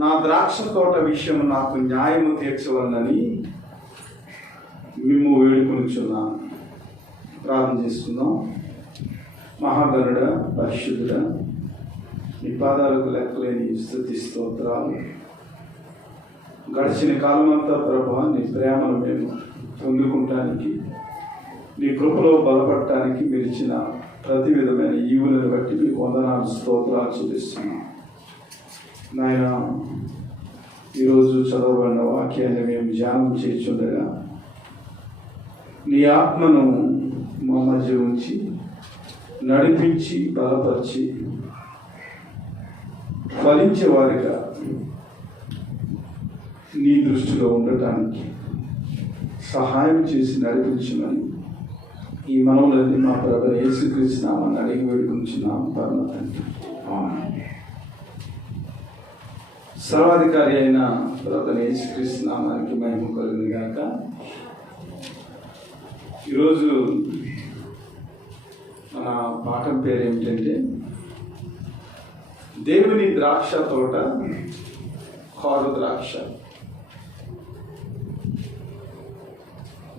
నా ద్రాక్ష తోట విషయం నాకు న్యాయము తీర్చవలనని మేము వేడుకొనుచున్నాను. ప్రార్థన చేసుకుందాం. మహాగణుడ, పరిశుద్ధుడ, నీ పాదాలకు లెక్కలేని స్తుతి స్తోత్రాలు. గడిచిన కాలమంతా ప్రభువా, నీ ప్రేమను మేము పొందుకుంటానికి, నీ కృపలో బలపడటానికి మీరు ఇచ్చిన ప్రతి విధమైన ఈవులను బట్టి మీకు వందనాలు, స్తోత్రాలు చూపిస్తున్నాం. నాయన, ఈరోజు చదవబడిన వాక్యాన్ని మేము ధ్యానం చేస్తుండగా నీ ఆత్మను మా మధ్య ఉంచి నడిపించి బలపరిచి ఫలించే వారిగా నీ దృష్టిలో ఉండటానికి సహాయం చేసి నడిపించమని ఈ మనవులన్నీ మా ప్రభు యేసుక్రీస్తు నామమున అడిగి వేడుకొనుచున్నాం పరమ తండ్రి. ఆమేన్. సర్వాధికారి అయిన ప్రభు యేసుక్రీస్తు నామానికి మహిమ కలుగును గాక. ఈరోజు మన పాఠం పేరు ఏమిటంటే దేవుని ద్రాక్ష తోట, కారు ద్రాక్ష.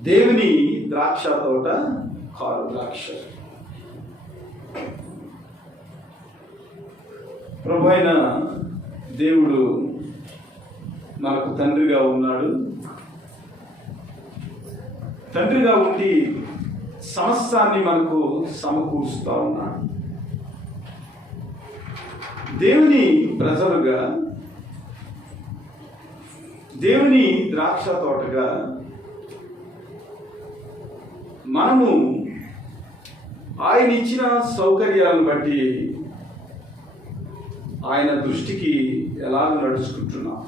దేవుని ద్రాక్ష తోట, కారు ద్రాక్ష. ప్రభు అయిన దేవుడు మనకు తండ్రిగా ఉన్నాడు. తండ్రిగా ఉండి సమస్తాన్ని మనకు సమకూరుస్తూ ఉన్నాడు. దేవుని ప్రజలుగా, దేవుని ద్రాక్ష తోటగా మనము ఆయన ఇచ్చిన సౌకర్యాలను బట్టి ఆయన దృష్టికి ఎలా నడుచుకుంటున్నాం.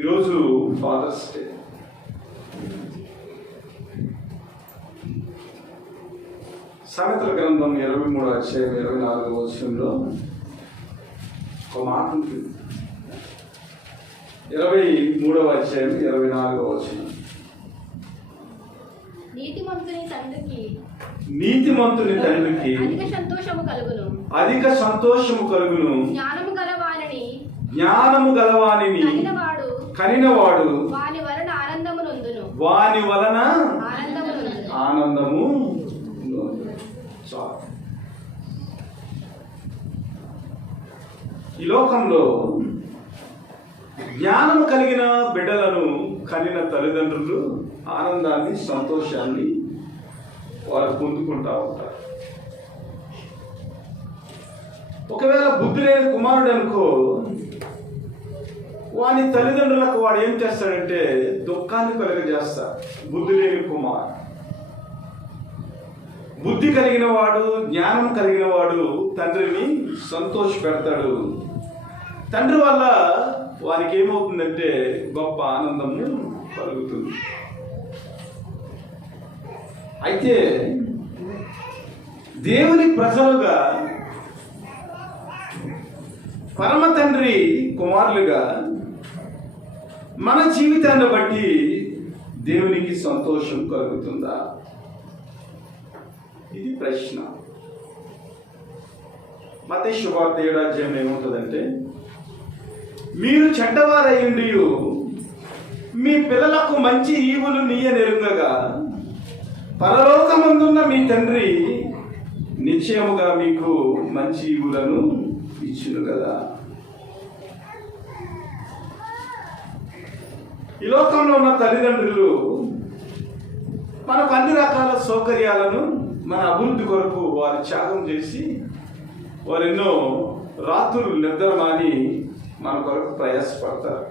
ఈరోజు ఫాదర్స్ డే. సామెతల గ్రంథం 23వ అధ్యాయం 24వ వచనంలో ఒక మాట ఉంటుంది. 23వ అధ్యాయం 24వ వచనం. నీతిమంతుని తండ్రికి అధిక సంతోషము కలుగును. జ్ఞానము గలవానిని కనినవాడు వాని వలన ఆనందము. ఈ లోకంలో జ్ఞానము కలిగిన బిడ్డలను కనిన తల్లిదండ్రులు ఆనందాన్ని, సంతోషాన్ని వారు పొందుకుంటా ఉంటారు. ఒకవేళ బుద్ధి లేని కుమారుడు అనుకో, వాని తల్లిదండ్రులకు వాడు ఏం చేస్తాడంటే దుఃఖాన్ని కలుగజేస్తాడు. బుద్ధి లేని కుమారుడు. బుద్ధి కలిగిన వాడు, జ్ఞానం కలిగిన వాడు తండ్రిని సంతోష పెడతాడు. తండ్రి వల్ల వారికి ఏమవుతుందంటే గొప్ప ఆనందము కలుగుతుంది. అయితే దేవుని ప్రజలుగా, పరమ తండ్రి కుమారులుగా మన జీవితాన్ని బట్టి దేవునికి సంతోషం కలుగుతుందా? ఇది ప్రశ్న. మత్తయి శుభవార్త 7వ అధ్యాయం ఏముంటుందంటే, మీరు చెడ్డవారయ్యుండి మీ పిల్లలకు మంచి ఈవులు నీయనెరుగగా పరలోకమందున్న మీ తండ్రి నిశ్చయముగా మీకు మంచి ఈవులను ఇచ్చును కదా. ఈ లోకంలో ఉన్న తల్లిదండ్రులు మనకు అన్ని రకాల సౌకర్యాలను మన అభివృద్ధి కొరకు వారు త్యాగం చేసి వారు ఎన్నో రాత్రులు నిద్రమాని మన కొరకు ప్రయాసపడతారు.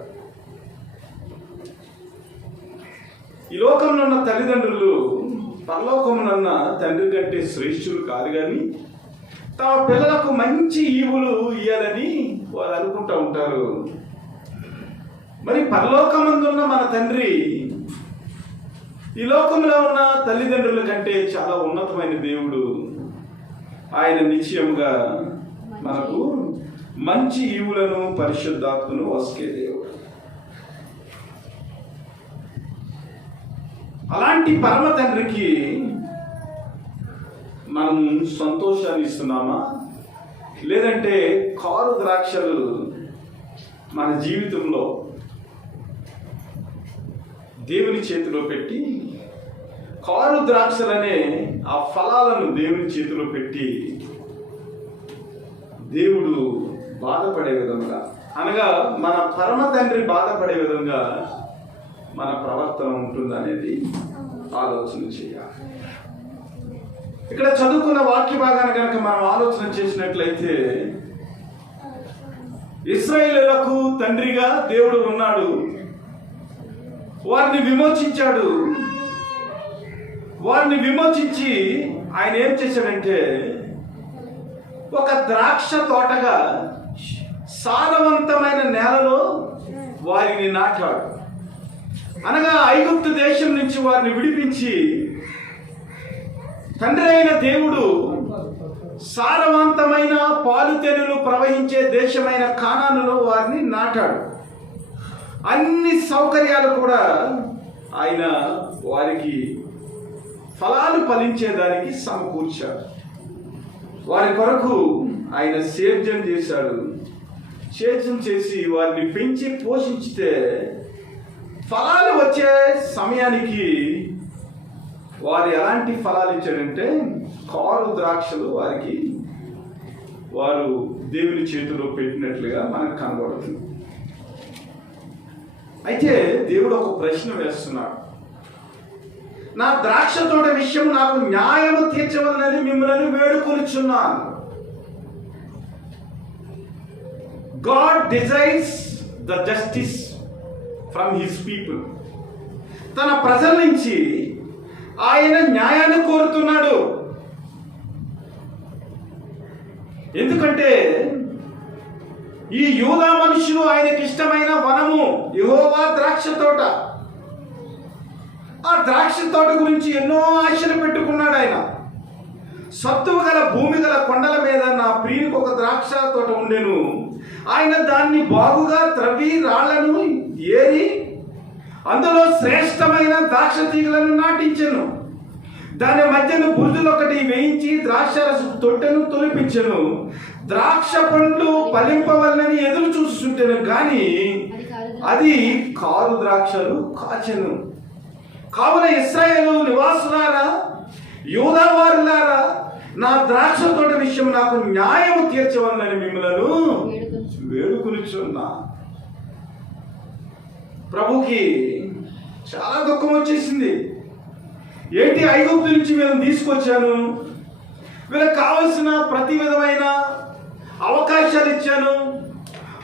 ఈ లోకంలో ఉన్న తల్లిదండ్రులు పరలోకమునున్న తండ్రి కంటే శ్రేష్ఠులు కాదు, కానీ తమ పిల్లలకు మంచి ఈవులు ఇయ్యాలని వారు అనుకుంటూ ఉంటారు. మరి పరలోకమందున్న మన తండ్రి ఈ లోకంలో ఉన్న తల్లిదండ్రుల కంటే చాలా ఉన్నతమైన దేవుడు. ఆయన నిశ్చయముగా మనకు మంచి ఈవులను, పరిశుద్ధాత్మను వసకే దేవుడు. అలాంటి పరమ తండ్రికి మనం సంతోషాన్ని ఇస్తున్నామా? లేదంటే కారు ద్రాక్షలు మన జీవితంలో దేవుని చేతిలో పెట్టి, కారు ద్రాక్షలనే ఆ ఫలాలను దేవుని చేతిలో పెట్టి దేవుడు బాధపడే విధంగా, అనగా మన పరమ తండ్రి బాధపడే విధంగా మన ప్రవర్తన ఉంటుందనేది ఆలోచన చేయాలి. ఇక్కడ చదువుకున్న వాక్య భాగాన్ని కనుక మనం ఆలోచన చేసినట్లయితే, ఇశ్రాయేలులకు తండ్రిగా దేవుడు ఉన్నాడు, వారిని విమోచించాడు. వారిని విమోచించి ఆయన ఏం చేశాడంటే, ఒక ద్రాక్ష తోటగా సారవంతమైన నేలలో వారిని నాటాడు. అనగా ఐగుప్తు దేశం నుంచి వారిని విడిపించి తండ్రి అయిన దేవుడు సారవంతమైన పాలుతెనులు ప్రవహించే దేశమైన కానానులో వారిని నాటాడు. అన్ని సౌకర్యాలు కూడా ఆయన వారికి ఫలాలు ఫలించేదానికి సమకూర్చాడు. వారి కొరకు ఆయన సేద్యం చేశాడు. సేద్యం చేసి వారిని పెంచి పోషించితే ఫలాలు వచ్చే సమయానికి వారు ఎలాంటి ఫలాలు ఇచ్చాడంటే, కారు ద్రాక్షలు వారు దేవుని చేతిలో పెట్టినట్లుగా మనకు కనబడుతుంది. అయితే దేవుడు ఒక ప్రశ్న వేస్తున్నాడు. నా ద్రాక్ష తోట విషయం నాకు న్యాయము తీర్చవలనని మిమ్మల్ని వేడుకొనుచున్నాను. God desires the justice from his people. తన ప్రజల నుంచి ఆయన న్యాయాన్ని కోరుతున్నాడు. ఎందుకంటే ఈ యూదా మనుషులు ఆయనకి ఇష్టమైన వనము యెహోవా ద్రాక్ష తోట. ఆ ద్రాక్ష తోట గురించి ఎన్నో ఆశలు పెట్టుకున్నాడు ఆయన. సత్తువు గల భూమి గల కొండల మీద నా ప్రియునికి ఒక ద్రాక్ష తోట ఉండెను. ఆయన దాన్ని బాగుగా త్రవ్వి రాళ్లను ఏరి అందులో శ్రేష్టమైన ద్రాక్ష తీగలను నాటించెను. దాని మధ్యను బురుజులు ఒకటి వేయించి ద్రాక్ష తొట్టెను తొలిపించెను. ద్రాక్ష పండ్లు ఫలింపవలనని ఎదురు చూస్తుంటేను కానీ అది కారు ద్రాక్షలు కాచెను. కావున ఇశ్రాయేలు నివాసులారా, యూదా వారులారా, నా ద్రాక్ష తోట విషయం నాకు న్యాయము తీర్చవలనని మిమ్మలను వేడుకొనుచున్నా. ప్రభుకి చాలా దుఃఖం వచ్చేసింది. ఏంటి, ఐగుప్తు నుంచి వీళ్ళని తీసుకొచ్చాను, వీళ్ళకి కావలసిన ప్రతి విధమైన అవకాశాలు ఇచ్చాను,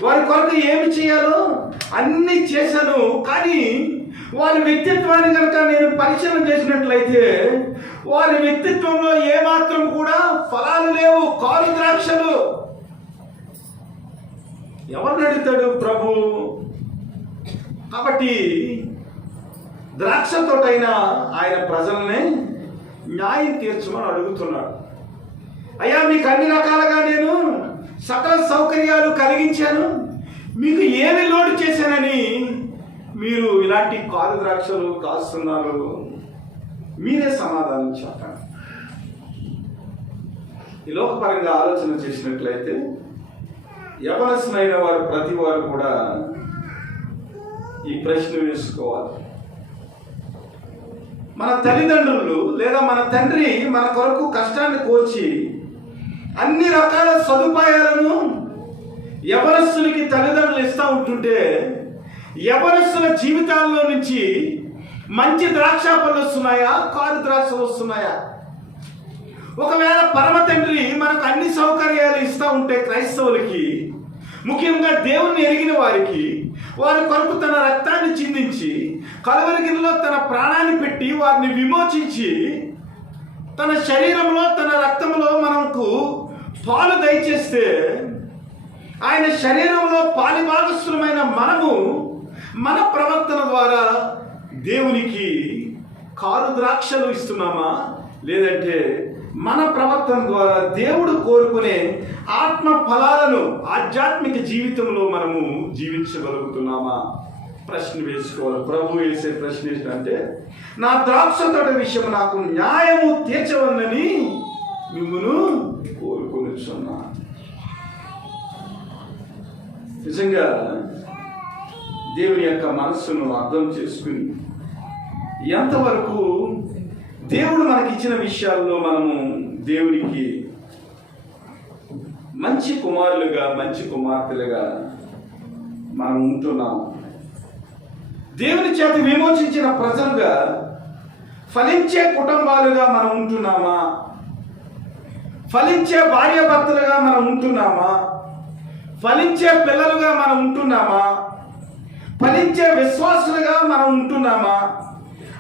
వారి కొరకు ఏమి చేయాలో అన్నీ చేశాను. కానీ వారి వ్యక్తిత్వాన్ని కనుక నేను పరిశీలన చేసినట్లయితే వారి వ్యక్తిత్వంలో ఏమాత్రం కూడా ఫలాలు లేవు, కారు ద్రాక్షలు. ఎవరిని అడుగుతాడు ప్రభు? కాబట్టి ద్రాక్ష తోటైన ఆయన ప్రజల్ని న్యాయం తీర్చమని అడుగుతున్నాడు. అయ్యా, మీకు అన్ని రకాలుగా నేను సకల సౌకర్యాలు కలిగించాను, మీకు ఏమి లోటు చేశానని మీరు ఇలాంటి కారు ద్రాక్షలు కాస్తున్నారు? మీరే సమాధానం చెప్పండి. ఈ లోకపరంగా ఆలోచన చేసినట్లయితే యవనస్తులైన వారు ప్రతి వారు కూడా ఈ ప్రశ్న వేసుకోవాలి. మన తల్లిదండ్రులు లేదా మన తండ్రి మన కొరకు కష్టాన్ని కోర్చి అన్ని రకాల సదుపాయాలను యవనస్తులకి తల్లిదండ్రులు ఇస్తూ ఉంటుంటే యవనస్తుల జీవితాల్లో నుంచి మంచి ద్రాక్ష పళ్ళు వస్తున్నాయా, కారు ద్రాక్షలు వస్తున్నాయా? ఒకవేళ పరమ తండ్రి మనకు అన్ని సౌకర్యాలు ఇస్తూ ఉంటే క్రైస్తవులకి, ముఖ్యంగా దేవుణ్ణి ఎరిగిన వారికి, వారి కొరకు తన రక్తాన్ని చిందించి కలువరిగిరిలో తన ప్రాణాన్ని పెట్టి వారిని విమోచించి తన శరీరంలో తన రక్తంలో మనకు పాలు దయచేస్తే, ఆయన శరీరంలో పాలిభాగస్తులమైన మనము మన ప్రవర్తన ద్వారా దేవునికి కారు ద్రాక్షలు ఇస్తున్నామా, లేదంటే మన ప్రవర్తన ద్వారా దేవుడు కోరుకునే ఆత్మ ఫలాలను ఆధ్యాత్మిక జీవితంలో మనము జీవించగలుగుతున్నామా? ప్రశ్న వేసుకోవాలి. ప్రభు వేసే ప్రశ్న ఏంటంటే, నా ద్రాక్ష తోట విషయం నాకు న్యాయము తీర్చవలనని మిమ్మును కోరుకొనుచున్నా. నిజంగా దేవుని యొక్క మనస్సును అర్థం చేసుకుని ఎంతవరకు దేవుడు మనకిచ్చిన విషయాల్లో మనము దేవునికి మంచి కుమారులుగా మంచి కుమార్తెలుగా మనం ఉంటున్నాం, దేవుని చేత విమోచించిన ప్రజలుగా ఫలించే కుటుంబాలుగా మనం ఉంటున్నామా, ఫలించే భార్యాభర్తలుగా మనం ఉంటున్నామా, ఫలించే పిల్లలుగా మనం ఉంటున్నామా, ఫలించే విశ్వాసులుగా మనం ఉంటున్నామా,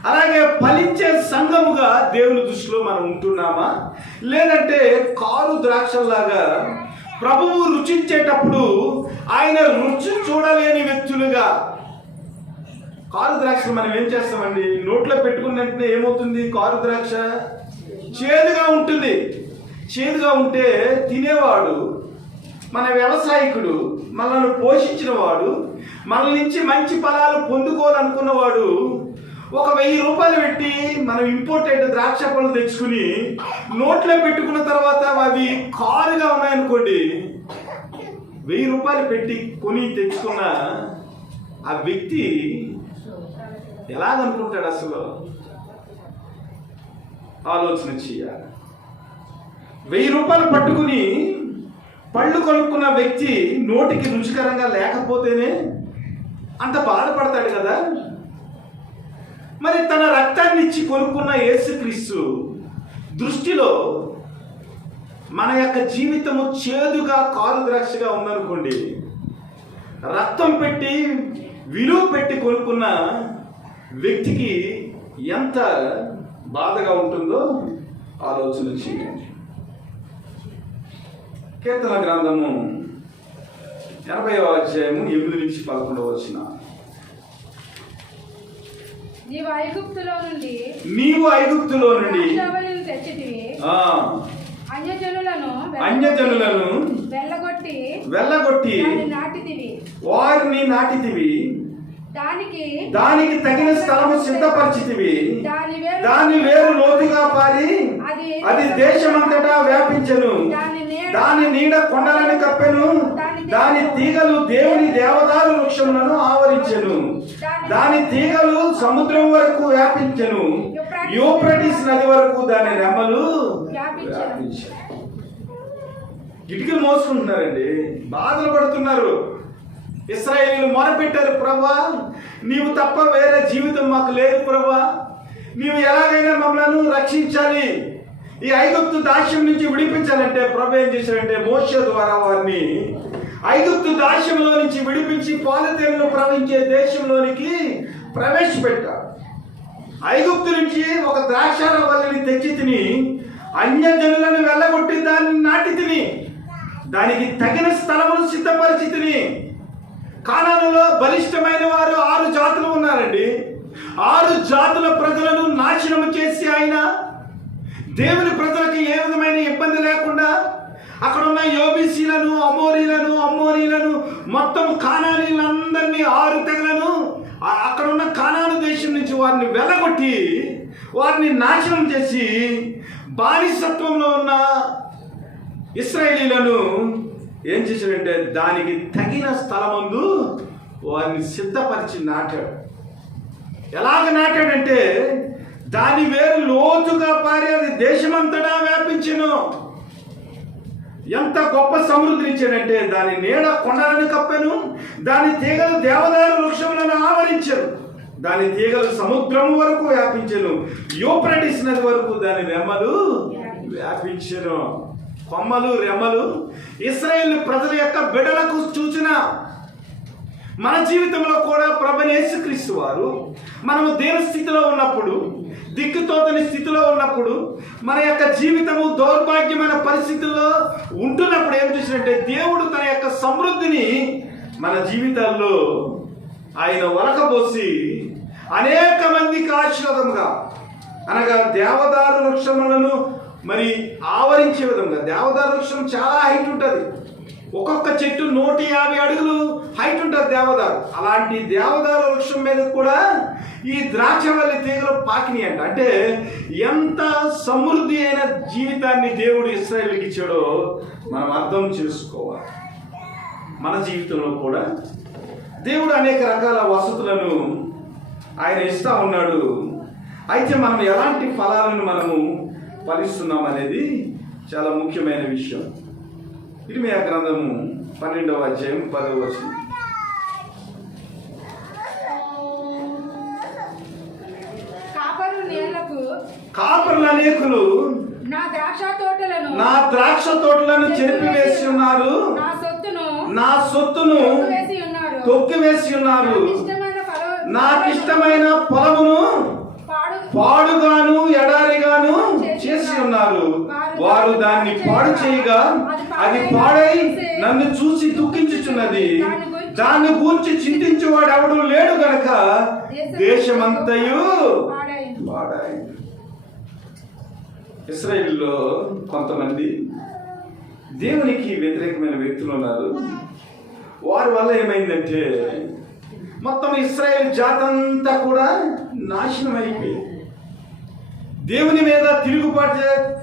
అలాగే ఫలించే సంఘముగా దేవుని దృష్టిలో మనం ఉంటున్నామా, లేదంటే కారు ద్రాక్షల్లాగా ప్రభువు రుచించేటప్పుడు ఆయన రుచి చూడలేని వ్యక్తులుగా. కారు ద్రాక్ష మనం ఏం చేస్తామండి, నోట్లో పెట్టుకున్న వెంటనే ఏమవుతుంది? కారు ద్రాక్ష చేదుగా ఉంటుంది. చేదుగా ఉంటే తినేవాడు, మన వ్యవసాయకుడు, మనల్ని పోషించిన వాడు, మన నుంచి మంచి ఫలాలు పొందుకోవాలనుకున్నవాడు 1000 రూపాయలు పెట్టి మనం ఇంపోర్టెడ్ ద్రాక్ష పళ్ళు తెచ్చుకుని నోట్లో పెట్టుకున్న తర్వాత అవి కారుగా ఉన్నాయనుకోండి, 1000 రూపాయలు పెట్టి కొని తెచ్చుకున్న ఆ వ్యక్తి ఎలాగనుకుంటాడు? అసలు ఆలోచన చేయాలి. 1000 రూపాయలు పట్టుకుని పళ్ళు కొనుక్కున్న వ్యక్తి నోటికి రుచికరంగా లేకపోతేనే అంత బాధపడతాడు కదా. మరి తన రక్తాన్ని ఇచ్చి కొనుక్కున్న యేసుక్రీస్తు దృష్టిలో మన యొక్క జీవితము చేదుగా కారు ద్రాక్షగా ఉందనుకోండి, రక్తం పెట్టి విలువ పెట్టి కొనుక్కున్న వ్యక్తికి ఎంత బాధగా ఉంటుందో ఆలోచన చేయండి. కీర్తన గ్రంథము 80వ అధ్యాయము 8 నుంచి 11 వచనం. నీవు ఐగుప్తులో నుండి తెచ్చితివి, అన్యజనులను వెళ్ళగొట్టి వారిని నాటితివి, దానికి తగిన స్థలము సిద్ధపరిచితివి, దాని వేరు లోతుగా పారి అది దేశమంతటా వ్యాపించెను, దాని నీడ కొండలను కప్పెను, దాని తీగలు దేవుని దేవదారు వృక్షములను ఆవరించెను, దాని తీగలు సముద్రం వరకు వ్యాపించెను, యూఫ్రటీస్ నది వరకు దాని రెమ్మలు వ్యాపించెను. గిటికలు మోసుకుంటున్నారండి, బాధలు పడుతున్నారు. ఇశ్రాయేలీయులు మొరపెట్టారు, ప్రభా నీవు తప్ప వేరే జీవితం మాకు లేదు ప్రభా, నీవు ఎలాగైనా మమ్మల్ని రక్షించాలి, ఈ ఐగుప్తు దాస్యం నుంచి విడిపించాలంటే ప్రభు ఏం చేశారంటే మోషే ద్వారా వారిని ఐగుప్తు దాస్యంలో నుంచి విడిపించి పాలతేనెలు ప్రవహించే దేశంలోనికి ప్రవేశపెట్టారు. ఐగుప్తు నుంచి ఒక ద్రాక్షారవల్లిని తెచ్చి తిని అన్యజనులను వెళ్ళగొట్టి దాన్ని నాటి తిని దానికి తగిన స్థలమును సిద్ధపరిచి తిని. కానానులో బలిష్టమైన వారు 6 జాతులు ఉన్నారండి. 6 జాతుల ప్రజలను నాశనం చేసి ఆయన దేవుని ప్రజలకు ఏ విధమైన ఇబ్బంది లేకుండా అక్కడ ఉన్న యోబీసీలను, అమ్మోరీలను మొత్తం కానానీలందరినీ 6 తెగలను అక్కడ ఉన్న కానాను దేశం నుంచి వారిని వెళ్ళగొట్టి వారిని నాశనం చేసి బానిసత్వంలో ఉన్న ఇశ్రాయేలీలను ఏం చేశాడంటే దానికి తగిన స్థలమందు వారిని సిద్ధపరిచి నాటాడు. ఎలాగ నాటాడంటే దాని వేరు లోతుగా పారి అది దేశమంతటా వ్యాపించెను. ఎంత గొప్ప సమృద్ధిని ఇచ్చాడంటే దాని నీడ కొండలను కప్పెను, దాని తీగలు దేవదారు వృక్షములను ఆవరించెను, దాని తీగలు సముద్రం వరకు వ్యాపించెను, యూఫ్రటీస్ నది వరకు దాని రెమ్మలు వ్యాపించెను. కొమ్మలు రెమ్మలు ఇశ్రాయేలు ప్రజల యొక్క బిడ్డలకు సూచన. మన జీవితంలో కూడా ప్రభువైన యేసుక్రీస్తు వారు మనము దేని స్థితిలో ఉన్నప్పుడు, దిక్కుతోచని స్థితిలో ఉన్నప్పుడు, మన యొక్క జీవితము దౌర్భాగ్యమైన పరిస్థితుల్లో ఉంటున్నప్పుడు ఏం చేసినట్టే దేవుడు తన యొక్క సమృద్ధిని మన జీవితాల్లో ఆయన వలకబోసి అనేక మందికి ఆశీర్వాదముగా, అనగా దేవదారు వృక్షములను మరి ఆవరించే విధంగా. దేవదారు వృక్షం చాలా హైట్ ఉంటుంది, ఒక్కొక్క చెట్టు 150 అడుగులు హైట్ ఉంటుంది దేవదారు. అలాంటి దేవదారు వృక్షం మీద కూడా ఈ ద్రాక్షవల్లి తీగలు పాకినాయి అంట. అంటే ఎంత సమృద్ధి అయిన జీవితాన్ని దేవుడు ఇశ్రాయేలుకి ఇచ్చాడో మనం అర్థం చేసుకోవాలి. మన జీవితంలో కూడా దేవుడు అనేక రకాల వసతులను ఆయన ఇస్తా ఉన్నాడు. అయితే మనం ఎలాంటి ఫలాలను మనము ఫలిస్తున్నాం అనేది చాలా ముఖ్యమైన విషయం. ఇర్మీయా గ్రంథము 12వ అధ్యాయం 10వ వచనం. కాపరులు అనేకులు నా ద్రాక్ష తోటలను చెరిపివేసి ఉన్నారు, నా సొత్తును తొక్కివేసి ఉన్నారు, నాకిష్టమైన పొలమును పాడుగాను ఎడారిగాను చేసి ఉన్నారు. వారు దాన్ని పాడు చేయగా అది పాడై నన్ను చూసి దుఃఖించుచున్నది. దాన్ని గూర్చి చింతించేవాడు ఎవడు లేడు గనక దేశమంతయు పాడాయి. ఇశ్రాయేలులో కొంతమంది దేవునికి వ్యతిరేకమైన వ్యక్తులు ఉన్నారు. వారి వల్ల ఏమైందంటే మొత్తం ఇశ్రాయేలు జాతంతా కూడా నాశనం అయిపోయింది. దేవుని మీద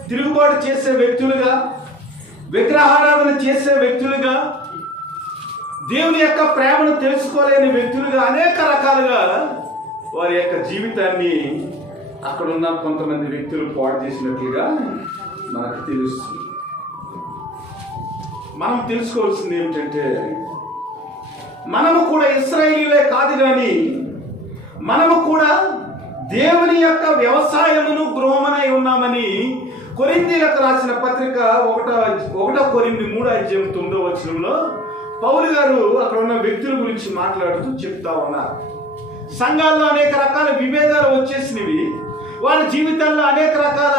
తిరుగుబాటు చేసే వ్యక్తులుగా, విగ్రహారాధన చేసే వ్యక్తులుగా, దేవుని యొక్క ప్రేమను తెలుసుకోలేని వ్యక్తులుగా అనేక రకాలుగా వారి యొక్క జీవితాన్ని అక్కడున్న కొంతమంది వ్యక్తులు పాడు చేసినట్లుగా మనకు తెలుస్తుంది. మనం తెలుసుకోవాల్సింది ఏమిటంటే మనము కూడా ఇశ్రాయేలీలే కాదు కానీ మనము కూడా దేవుని యొక్క వ్యవసాయమును గృహమనై ఉన్నామని కొరింథీయులకు రాసిన పత్రిక 1 కొరింథీ 3:9 పౌలు గారు అక్కడ ఉన్న వ్యక్తుల గురించి మాట్లాడుతూ చెప్తా ఉన్నారు. సంఘాల్లో అనేక రకాల విభేదాలు వచ్చేసినవి. వాళ్ళ జీవితాల్లో అనేక రకాల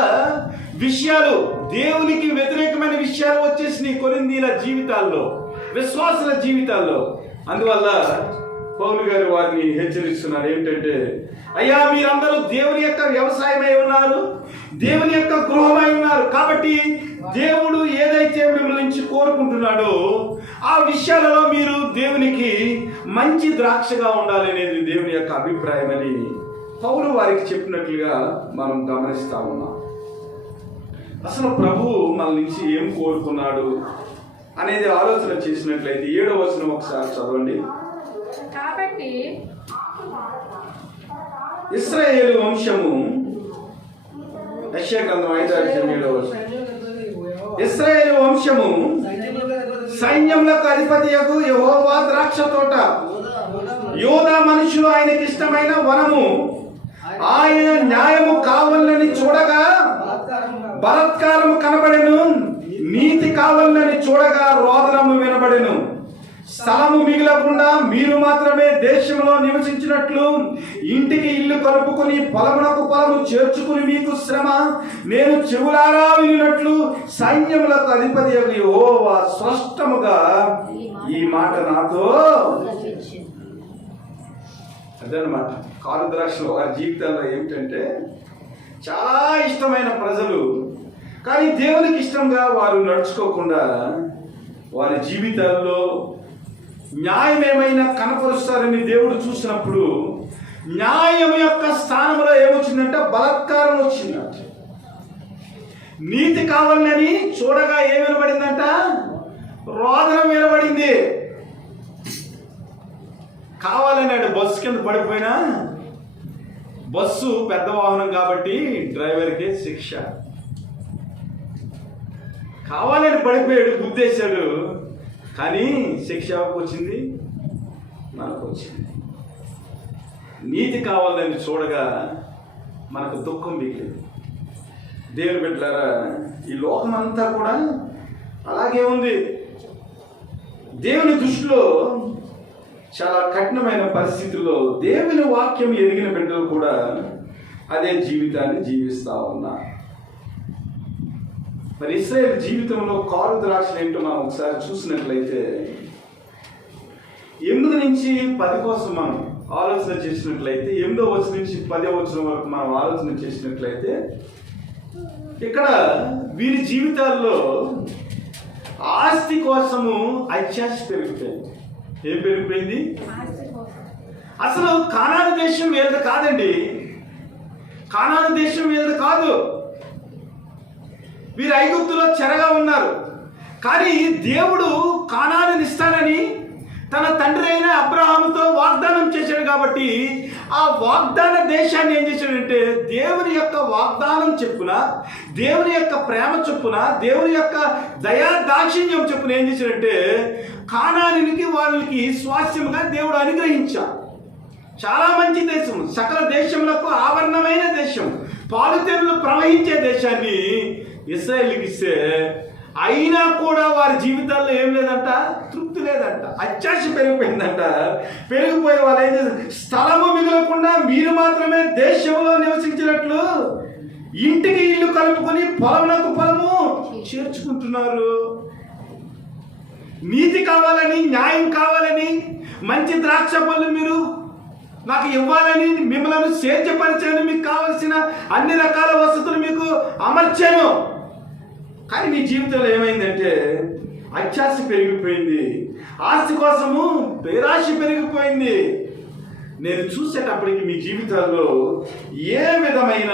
విషయాలు, దేవునికి వ్యతిరేకమైన విషయాలు వచ్చేసినాయి కొరింథీయుల జీవితాల్లో, విశ్వాసుల జీవితాల్లో. అందువల్ల పౌలు గారు వారిని హెచ్చరిస్తున్నారు. ఏంటంటే, అయ్యా మీరందరూ దేవుని యొక్క వ్యవసాయమై ఉన్నారు, దేవుని యొక్క గృహమై ఉన్నారు. కాబట్టి దేవుడు ఏదైతే మిమ్మల్ని నుంచి కోరుకుంటున్నాడో ఆ విషయాలలో మీరు దేవునికి మంచి ద్రాక్షగా ఉండాలి అనేది దేవుని యొక్క అభిప్రాయం అని పౌలు వారికి చెప్పినట్లుగా మనం గమనిస్తా ఉన్నాం. అసలు ప్రభు మన నుంచి ఏం కోరుకున్నాడు అనేది ఆలోచన చేసినట్లయితే 7వ వచనం ఒకసారి చదవండి. కాబట్టి ఇశ్రాయేలు వంశము, యెషయా గ్రంథం 5:7 వచనం. ఇశ్రాయేలు వంశము సైన్యములకు అధిపతియగు యెహోవా ద్రాక్ష తోట, యోధా మనుషులు ఆయనకి ఇష్టమైన వనము. ఆయన న్యాయము కావాలని చూడగా బలాత్కారము కనబడెను, నీతి కావాలని చూడగా రోదనము వినబడెను. స్థలము మిగిలకుండా మీరు మాత్రమే దేశంలో నివసించినట్లు ఇంటికి ఇల్లు కలుపుకొని పొలమునకు పొలము చేర్చుకుని మీకు శ్రమ నేను చెవులారా వినినట్లు సైన్యములకు అధిపతి యెహోవా స్పష్టముగా ఈ మాట నాతో. అదనమాట కారు ద్రాక్షలు వారి జీవితాల్లో ఏమిటంటే చాలా ఇష్టమైన ప్రజలు, కానీ దేవునికి ఇష్టంగా వారు నడుచుకోకుండా వారి జీవితాల్లో న్యాయం ఏమైనా కనపరుస్తారని దేవుడు చూసినప్పుడు న్యాయం యొక్క స్థానంలో ఏమొచ్చిందంటే బలాత్కారం వచ్చిందంట. నీతి కావాలని చూడగా ఏం వినబడిందంట? రోదన వినబడింది. కావాలన్నాడు బస్సు కింద పడిపోయినా, బస్సు పెద్ద వాహనం కాబట్టి డ్రైవర్కే శిక్ష. కావాలని పడిపోయాడు, గుద్దేశాడు, కానీ శిక్ష వచ్చింది, మనకు వచ్చింది. నీతి కావాలని చూడగా మనకు దుఃఖం మిగిలింది. దేవుని బిడ్డలారా, ఈ లోకం అంతా కూడా అలాగే ఉంది. దేవుని దృష్టిలో చాలా కఠినమైన పరిస్థితుల్లో దేవుని వాక్యం ఎదిగిన బిడ్డలు కూడా అదే జీవితాన్ని జీవిస్తూ ఉన్నారు. మరి ఇశ్రాయేలు జీవితంలో కారు ద్రాక్షలు ఏంటో మనం ఒకసారి చూసినట్లయితే 8 నుంచి 10 కోసం మనం ఆలోచన చేసినట్లయితే 8వ వచనం నుంచి 10వ వచనం వరకు మనం ఆలోచన చేసినట్లయితే ఇక్కడ వీరి జీవితాల్లో ఆస్తి కోసము అత్యాశ పెరిగిపోయింది. ఏం పెరిగిపోయింది? అసలు కానాను దేశం వీళ్ళది కాదండి, కానాను దేశం వీళ్ళది కాదు. వీరు ఐగుప్తులో చెరగా ఉన్నారు, కానీ దేవుడు కానానుని ఇస్తానని తన తండ్రి అయిన అబ్రహాముతో వాగ్దానం చేశాడు కాబట్టి ఆ వాగ్దాన దేశాన్ని ఏం చేశాడంటే దేవుని యొక్క వాగ్దానం చెప్పున, దేవుని యొక్క ప్రేమ చొప్పున, దేవుని యొక్క దయా దాక్షిణ్యం చొప్పున ఏం చేశాడంటే కానానునికి వాళ్ళకి స్వాస్థ్యముగా దేవుడు అనుగ్రహించాడు. చాలా మంచి దేశం, సకల దేశములకు ఆవరణమైన దేశం, పాలుతెరులు ప్రవహించే దేశాన్ని ఇశ్రాయేలుకి ఇస్తే అయినా కూడా వారి జీవితాల్లో ఏం లేదంట, తృప్తి లేదంట, అత్యాశ పెరిగిపోయిందంట. పెరిగిపోయే వాళ్ళు ఏం చేస్తారు, స్థలము మిగలకుండా మీరు మాత్రమే దేశంలో నివసించినట్లు ఇంటికి ఇల్లు కలుపుకొని పొలమునకు పొలము చేర్చుకుంటున్నారు. నీతి కావాలని, న్యాయం కావాలని, మంచి ద్రాక్ష పళ్ళు మీరు నాకు ఇవ్వాలని, మిమ్మల్ని సేద్యపరిచాను, మీకు కావలసిన అన్ని రకాల వసతులు మీకు అమర్చాను. కానీ మీ జీవితంలో ఏమైందంటే అత్యాశ పెరిగిపోయింది, ఆస్తి కోసము పేరాశ పెరిగిపోయింది. నేను చూసేటప్పటికి మీ జీవితాల్లో ఏ విధమైన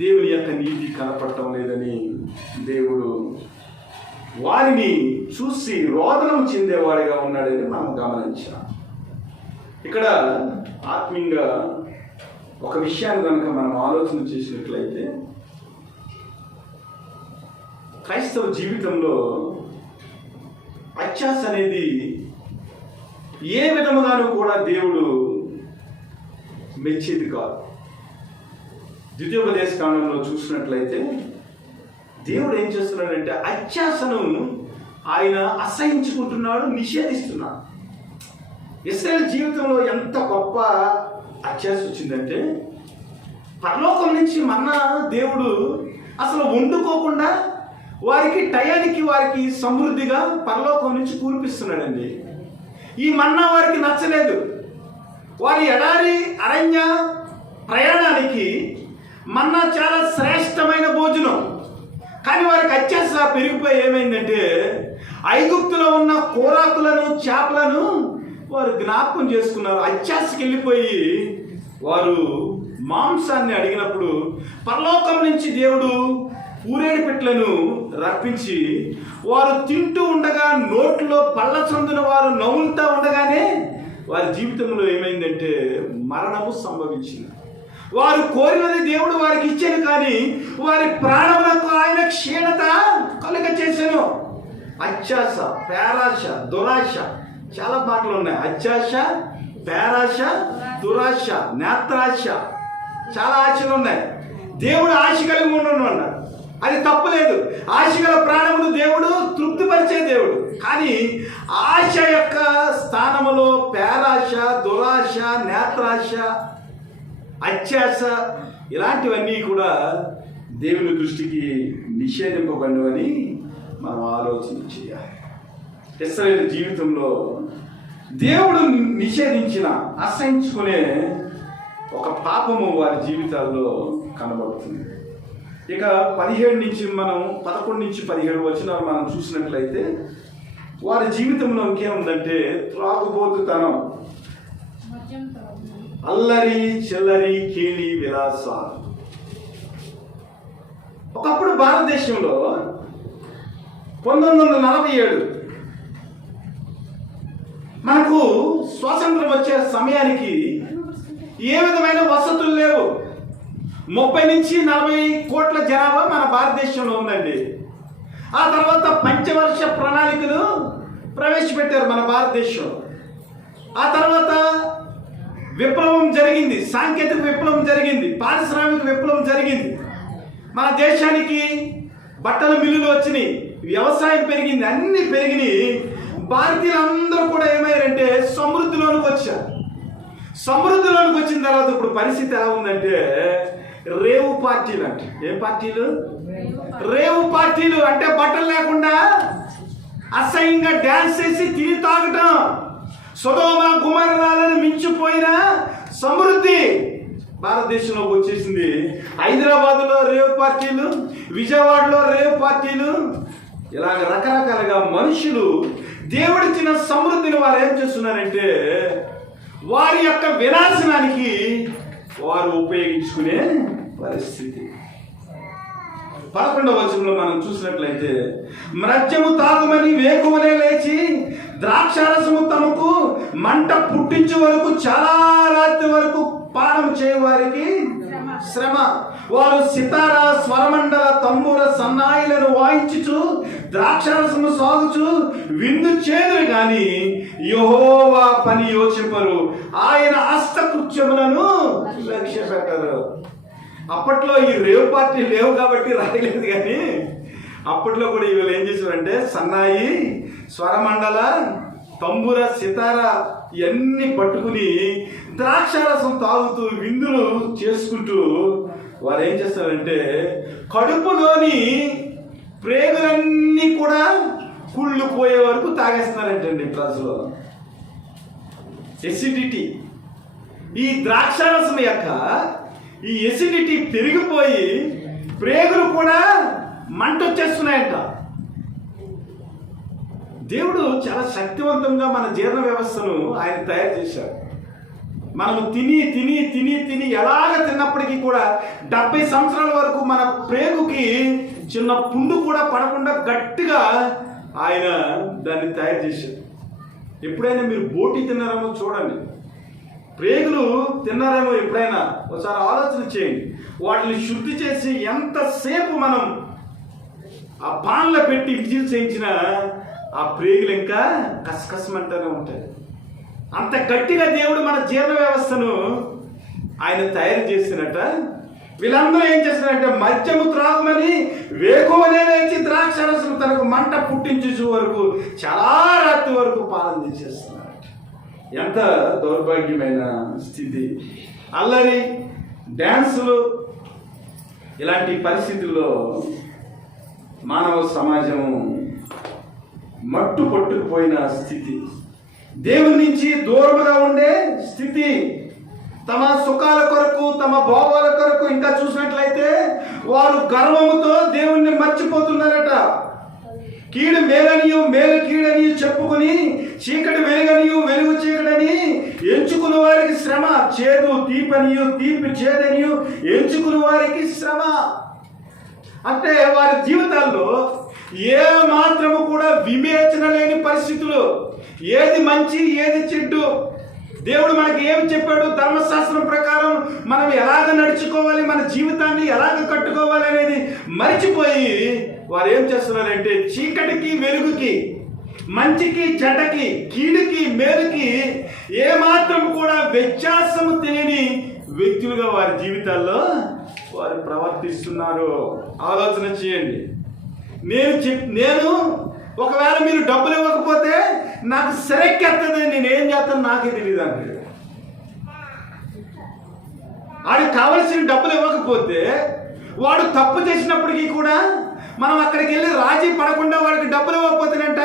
దేవుని యొక్క నీతి కనపడటం లేదని దేవుడు వారిని చూసి రోదనం చెందేవాడిగా ఉన్నాడని మనం గమనించాం. ఇక్కడ ఆత్మీయంగా ఒక విషయాన్ని కనుక మనం ఆలోచన చేసినట్లయితే క్రైస్తవ జీవితంలో అత్యాశ అనేది ఏ విధముగానూ కూడా దేవుడు మెచ్చేది కాదు. ద్వితీయోపదేశ కాండంలో చూసినట్లయితే దేవుడు ఏం చేస్తున్నాడంటే అత్యాశను ఆయన అసహించుకుంటున్నాడు, నిషేధిస్తున్నాడు. ఇశ్రాయేలు జీవితంలో ఎంత గొప్ప అత్యాశ వచ్చిందంటే పరలోకం నుంచి మన్నా దేవుడు అసలు వండుకోకుండా వారికి టయానికి వారికి సమృద్ధిగా పరలోకం నుంచి కురిపిస్తున్నాడండి. ఈ మన్నా వారికి నచ్చలేదు. వారి ఎడారి అరణ్య ప్రయాణానికి మన్నా చాలా శ్రేష్టమైన భోజనం. కానీ వారికి అత్యాశ పెరిగిపోయి ఏమైందంటే ఐగుప్తులో ఉన్న కూరాకులను, చేపలను వారు జ్ఞాపకం చేసుకున్నారు. అత్యాశకి వెళ్ళిపోయి వారు మాంసాన్ని అడిగినప్పుడు పరలోకం నుంచి దేవుడు పూరేడు పెట్టలను రప్పించి వారు తింటూ ఉండగా నోట్లో పళ్ళ చందున వారు నవ్వులుతూ ఉండగానే వారి జీవితంలో ఏమైందంటే మరణము సంభవించింది. వారు కోరినది దేవుడు వారికి ఇచ్చాను, కానీ వారి ప్రాణములకు ఆయన క్షీణత కలుగ చేశాను. అత్యాశ, పేరాశ, దురాశ, చాలా మాటలు ఉన్నాయి. అత్యాశ, పేరాశ, దురాశ, నేత్రాశ, చాలా ఆశలు ఉన్నాయి. దేవుడు ఆశ కలిగి ఉండను అన్నాడు, అది తప్పులేదు. ఆశ గల ప్రాణమును దేవుడు తృప్తిపరిచే దేవుడు. కానీ ఆశ యొక్క స్థానములో పేరాశ, దురాశ, నేత్రాశ, అత్యాశ ఇలాంటివన్నీ కూడా దేవుని దృష్టికి నిషేధింపబడినవని మనం ఆలోచన చేయాలి. ఇశ్రాయేలు జీవితంలో దేవుడు నిషేధించిన, అసహించుకునే ఒక పాపము వారి జీవితాల్లో కనబడుతుంది. ఇక 17 నుంచి మనం 11 నుంచి 17 వచనాలు మనం చూసినట్లయితే వారి జీవితంలో ఇంకేముందంటే త్రాగుబోతుతనం, అల్లరి చిల్లరి, కేలి విలాసాలు. ఒకప్పుడు భారతదేశంలో 1947 మనకు స్వాతంత్రం వచ్చే సమయానికి ఏ విధమైన వసతులు లేవు. 30 నుంచి 40 కోట్ల జనాభా మన భారతదేశంలో ఉందండి. ఆ తర్వాత పంచవర్ష ప్రణాళికలు ప్రవేశపెట్టారు మన భారతదేశంలో. ఆ తర్వాత విప్లవం జరిగింది, సాంకేతిక విప్లవం జరిగింది, పారిశ్రామిక విప్లవం జరిగింది. మన దేశానికి బట్టల మిల్లులు వచ్చినాయి, వ్యవసాయం పెరిగింది, అన్ని పెరిగినాయి. భారతీయులందరూ కూడా ఏమయ్యారంటే సమృద్ధిలోనికి వచ్చారు. సమృద్ధిలోనికి వచ్చిన తర్వాత ఇప్పుడు పరిస్థితి ఎలా ఉందంటే రేవు పార్టీలు. అంటే ఏం పార్టీలు? రేవు పార్టీలు. అంటే బట్టలు లేకుండా అసహ్యంగా డ్యాన్స్ చేసి తిని తాగటం. సొదొమ గుమర్రాలను మించిపోయిన సమృద్ధి భారతదేశంలోకి వచ్చేసింది. హైదరాబాద్లో రేవు పార్టీలు, విజయవాడలో రేవు పార్టీలు, ఇలాగ రకరకాలుగా మనుషులు దేవుడిచ్చిన సమృద్ధిని వారు ఏం చేస్తున్నారంటే వారి యొక్క వినాశనానికి వారు ఉపయోగించుకునే పరిస్థితి. 11వ వచనంలో మనం చూసినట్లయితే, మద్యము తాగుమని వేకువనే లేచి ద్రాక్షారసము తమకు మంట పుట్టించే వరకు చాలా రాత్రి వరకు పానం చేయవారికి శ్రమ. వారు సితార, స్వరమండల, తంబూర, సన్నాయిలను వాయించుచు ద్రాక్షారసము సాగుచు విందు చేదురు గాని యెహోవా పని యోచింపరు, ఆయన హస్తకృత్యములను లక్ష్య పెట్టరు. అప్పట్లో ఈ రేవ్ పార్టీ లేవు కాబట్టి రాయలేదు, కానీ అప్పట్లో కూడా వీళ్ళు ఏం చేసేవారంటే సన్నాయి, స్వరమండల, తంబుర, సితార ఇవన్నీ పట్టుకుని ద్రాక్షారసం తాగుతూ విందులు చేసుకుంటూ వారు ఏం చేస్తారంటే కడుపులోని ప్రేగులన్నీ కూడా కుళ్ళు పోయే వరకు తాగేస్తున్నారంటండి ప్రజలు. ఎసిడిటీ, ఈ ద్రాక్షారసం యొక్క ఈ ఎసిడిటీ పెరిగిపోయి ప్రేగులు కూడా మంట వచ్చేస్తున్నాయంట. దేవుడు చాలా శక్తివంతంగా మన జీర్ణ వ్యవస్థను ఆయన తయారు చేశాడు. మనము తిని తిని తిని తిని ఎలాగ తిన్నప్పటికీ కూడా 70 సంవత్సరాల వరకు మన ప్రేగుకి చిన్న పుండు కూడా పడకుండా గట్టిగా ఆయన దాన్ని తయారు చేశాడు. ఎప్పుడైనా మీరు బోటి తిన్నారేమో చూడండి, ప్రేగులు తిన్నారేమో ఎప్పుడైనా ఒకసారి ఆలోచన చేయండి. వాటిని శుద్ధి చేసి ఎంతసేపు మనం ఆ పాన్లో పెట్టి విజిల్ చేయించినా ఆ ప్రేగులు ఇంకా కసకసమంటూనే ఉంటాయి. అంత గట్టిగా దేవుడు మన జీర్ణ వ్యవస్థను ఆయన తయారు చేసినట్ట. వీళ్ళందరూ ఏం చేస్తున్నారంటే మద్యము త్రాగుమని వేకువనే లేచి ద్రాక్షారసం తనకు మంట పుట్టించే వరకు చాలా రాత్రి వరకు పాలన చేస్తున్నారు. ఎంత దౌర్భాగ్యమైన స్థితి! అల్లరి, డ్యాన్సులు, ఇలాంటి పరిస్థితుల్లో మానవ సమాజము మట్టు పట్టుకుపోయిన స్థితి, దేవుని నుంచి దూరముగా ఉండే స్థితి, తమ సుఖాల కొరకు, తమ భోగాల కొరకు ఇంకా చూసినట్లయితే వారు గర్వముతో దేవుణ్ణి మర్చిపోతున్నారట. కీడు మేలనియు మేలు కీడని చెప్పుకుని చీకటి వెలుగనియు వెలుగు చీకటని ఎంచుకున్న వారికి శ్రమ, చేదు తీపనియు తీపి చేదనియు ఎంచుకున్న వారికి శ్రమ. అంటే వారి జీవితాల్లో ఏ మాత్రము కూడా వివేచన లేని పరిస్థితులు, ఏది మంచి ఏది చెడ్డు, దేవుడు మనకి ఏమి చెప్పాడు, ధర్మశాస్త్రం ప్రకారం మనం ఎలాగ నడుచుకోవాలి, మన జీవితాన్ని ఎలాగ కట్టుకోవాలి అనేది మరిచిపోయి వారు ఏం చేస్తున్నారంటే చీకటికి వెలుగుకి, మంచికి చెడ్డకి, కీడుకి మేలుకి ఏమాత్రం కూడా వ్యత్యాసము తెలియని వ్యక్తులుగా వారి జీవితాల్లో వారు ప్రవర్తిస్తున్నారు. ఆలోచన చేయండి. నేను ఒకవేళ మీరు డబ్బులు ఇవ్వకపోతే నాకు సరెక్కెత్తది, నేనేం చేస్తాను నాకే తెలియదు అంటాడు. వాడికి కావలసిన డబ్బులు ఇవ్వకపోతే వాడు తప్పు చేసినప్పటికీ కూడా మనం అక్కడికి వెళ్ళి రాజీ పడకుండా వాడికి డబ్బులు ఇవ్వకపోతేనంట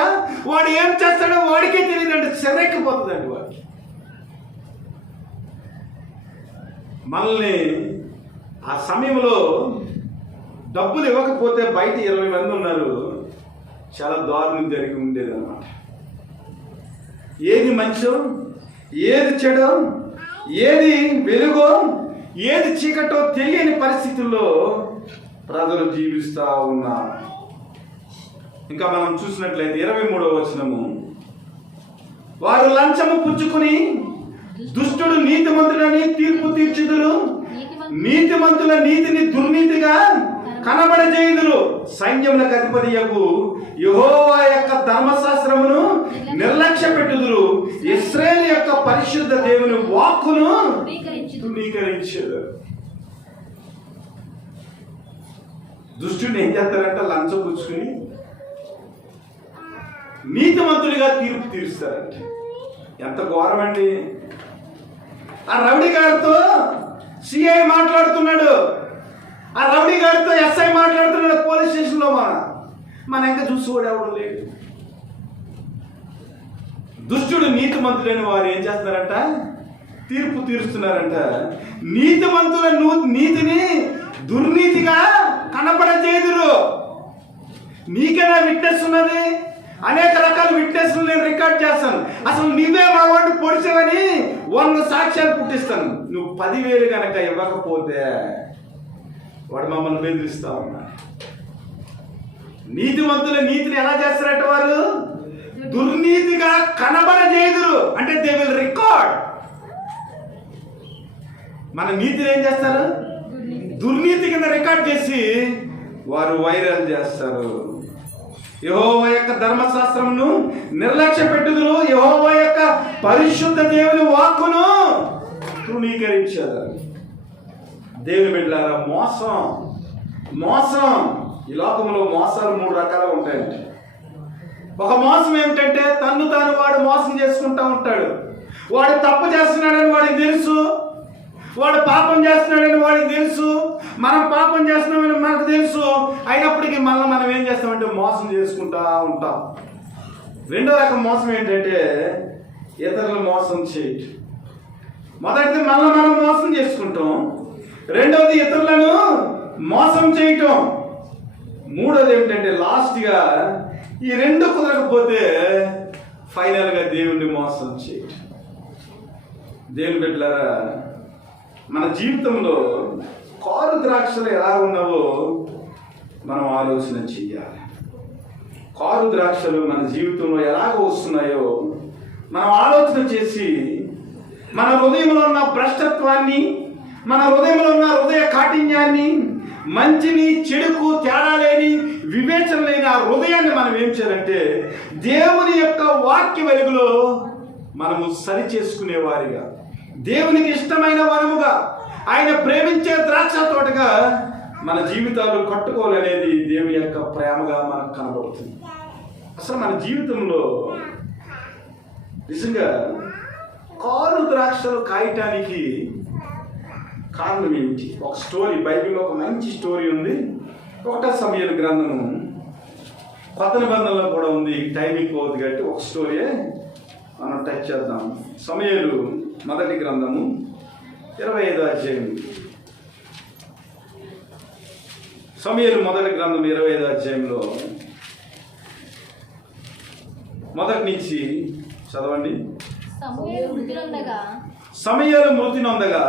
వాడు ఏం చేస్తాడో వాడికే తెలియదంటే సెర్రెక్కిపోతుందండి వాడికి. మనల్ని ఆ సమయంలో డబ్బులు ఇవ్వకపోతే బయట 20 మంది ఉన్నారు, చాలా దారుణం జరిగి ఉండేది అన్నమాట. ఏది మంచో, ఏది చెడో, ఏది వెలుగో, ఏది చీకటో తెలియని పరిస్థితుల్లో ప్రజలు జీవిస్తూ ఉన్నారు. ఇంకా మనం చూసినట్లయితే 23వ వచనము, వారు లంచము పుచ్చుకుని దుష్టుడు నీతిమంతుడని తీర్పు తీర్చుదురు, నీతిమంతుల నీతిని దుర్నీతిగా కనబడజేయుదురు, సైన్యములకు అధిపతియగు యెహోవా యొక్క ధర్మశాస్త్రమును నిర్లక్ష్య పెట్టుదురు, ఇశ్రాయేలు యొక్క పరిశుద్ధ దేవుని వాక్కును తృణీకరించెదరు. దుష్టుని ఏం చేస్తారంట, లంచం పుచ్చుకుని నీతిమంతుడిగా తీర్పు తీరుస్తారంట. ఎంత ఘోరమండి! ఆ రౌడీ గారితో సిఐ మాట్లాడుతున్నాడు, ఆ రౌడీ గారితో ఎస్ఐ మాట్లాడుతున్నాడు పోలీస్ స్టేషన్లో. మన ఇంకా చూసుకోడు ఎవడు లేడు. దుష్టుడు నీతిమంతుడైన వారు ఏం చేస్తున్నారంట, తీర్పు తీరుస్తున్నారంట. నీతిమంతుల నీతిని దుర్నీతిగా కనపడజేదురు. నీకేనా విట్నెస్ ఉన్నది? అనేక రకాల విట్నెస్లు నేను రికార్డ్ చేస్తాను. అసలు నువ్వే మా వాడిని పొడిచావని 100 సాక్ష్యాలు పుట్టిస్తాను. నువ్వు 10,000 కనుక ఇవ్వకపోతే వాడు మమ్మల్ని బెదిరిస్తా ఉన్నా. నీతివంతుల నీతిని ఎలా చేస్తారట వారు? దుర్నీతిగా కనబరజేయుదురు. అంటే దే విల్ రికార్డ్. మన నీతిని ఏం చేస్తారు? దుర్నీతి కింద రికార్డ్ చేసి వారు వైరల్ చేస్తారు. యెహోవా యొక్క ధర్మశాస్త్రమును నిర్లక్ష్య పెట్టుదురు, యెహోవా యొక్క పరిశుద్ధ దేవుని వాక్కును తృణీకరించారు. దేవుని బిడ్డలారా, మోసం ఈ లోకంలో మోసాలు 3 రకాలుగా ఉంటాయండి. ఒక మోసం ఏమిటంటే తన్ను తాను వాడు మోసం చేసుకుంటా ఉంటాడు. వాడు తప్పు చేస్తున్నాడని వాడికి తెలుసు, వాడు పాపం చేస్తున్నాడని వాడికి తెలుసు, మనం పాపం చేస్తున్నామని మనకు తెలుసు. అయినప్పటికీ మళ్ళీ మనం ఏం చేస్తామంటే మోసం చేసుకుంటా ఉంటాం. రెండో రకం మోసం ఏంటంటే ఇతరులు మోసం చేయటం. మొదటిది మళ్ళీ మనం మోసం చేసుకుంటాం, రెండవది ఇతరులను మోసం చేయటం, మూడోది ఏమిటంటే లాస్ట్గా ఈ 2 కుదరకపోతే ఫైనల్గా దేవుణ్ణి మోసం చేయటం. దేవుని బిడ్డలారా, మన జీవితంలో కారు ద్రాక్షలు ఎలా ఉన్నావో మనం ఆలోచన చెయ్యాలి. కారు ద్రాక్షలు మన జీవితంలో ఎలాగ వస్తున్నాయో మనం ఆలోచన చేసి మన హృదయంలో ఉన్న భ్రష్టత్వాన్ని, మన హృదయంలో ఉన్న హృదయ కాఠిన్యాన్ని, మంచిని చెడుకు తేడా లేని వివేచన లేని ఆ హృదయాన్ని మనం ఏం చేయాలంటే దేవుని యొక్క వాక్య వెలుగులో మనము సరి చేసుకునే వారిగా, దేవునికి ఇష్టమైన వనముగా, ఆయన ప్రేమించే ద్రాక్ష తోటగా మన జీవితాలు కట్టుకోవాలనేది దేవుని యొక్క ప్రేమగా మనకు కనబడుతుంది. అసలు మన జీవితంలో నిజంగా కారు ద్రాక్షలు కాయటానికి కారణం ఏమిటి? ఒక స్టోరీ, బైబిల్లో ఒక మంచి స్టోరీ ఉంది. 1 సమూయేలు గ్రంథము కొత్త నిబంధనలో కూడా ఉంది. టైం ఎక్కువ అవుతుంది కాబట్టి ఒక స్టోరీయే మనం టచ్ చేద్దాం. సమూయేలు మొదటి గ్రంథము 25వ అధ్యాయం. సమూయేలు మొదటి గ్రంథం 25వ అధ్యాయంలో మొదటి నుంచి చదవండి. సమూయేలు మృతి నొందగా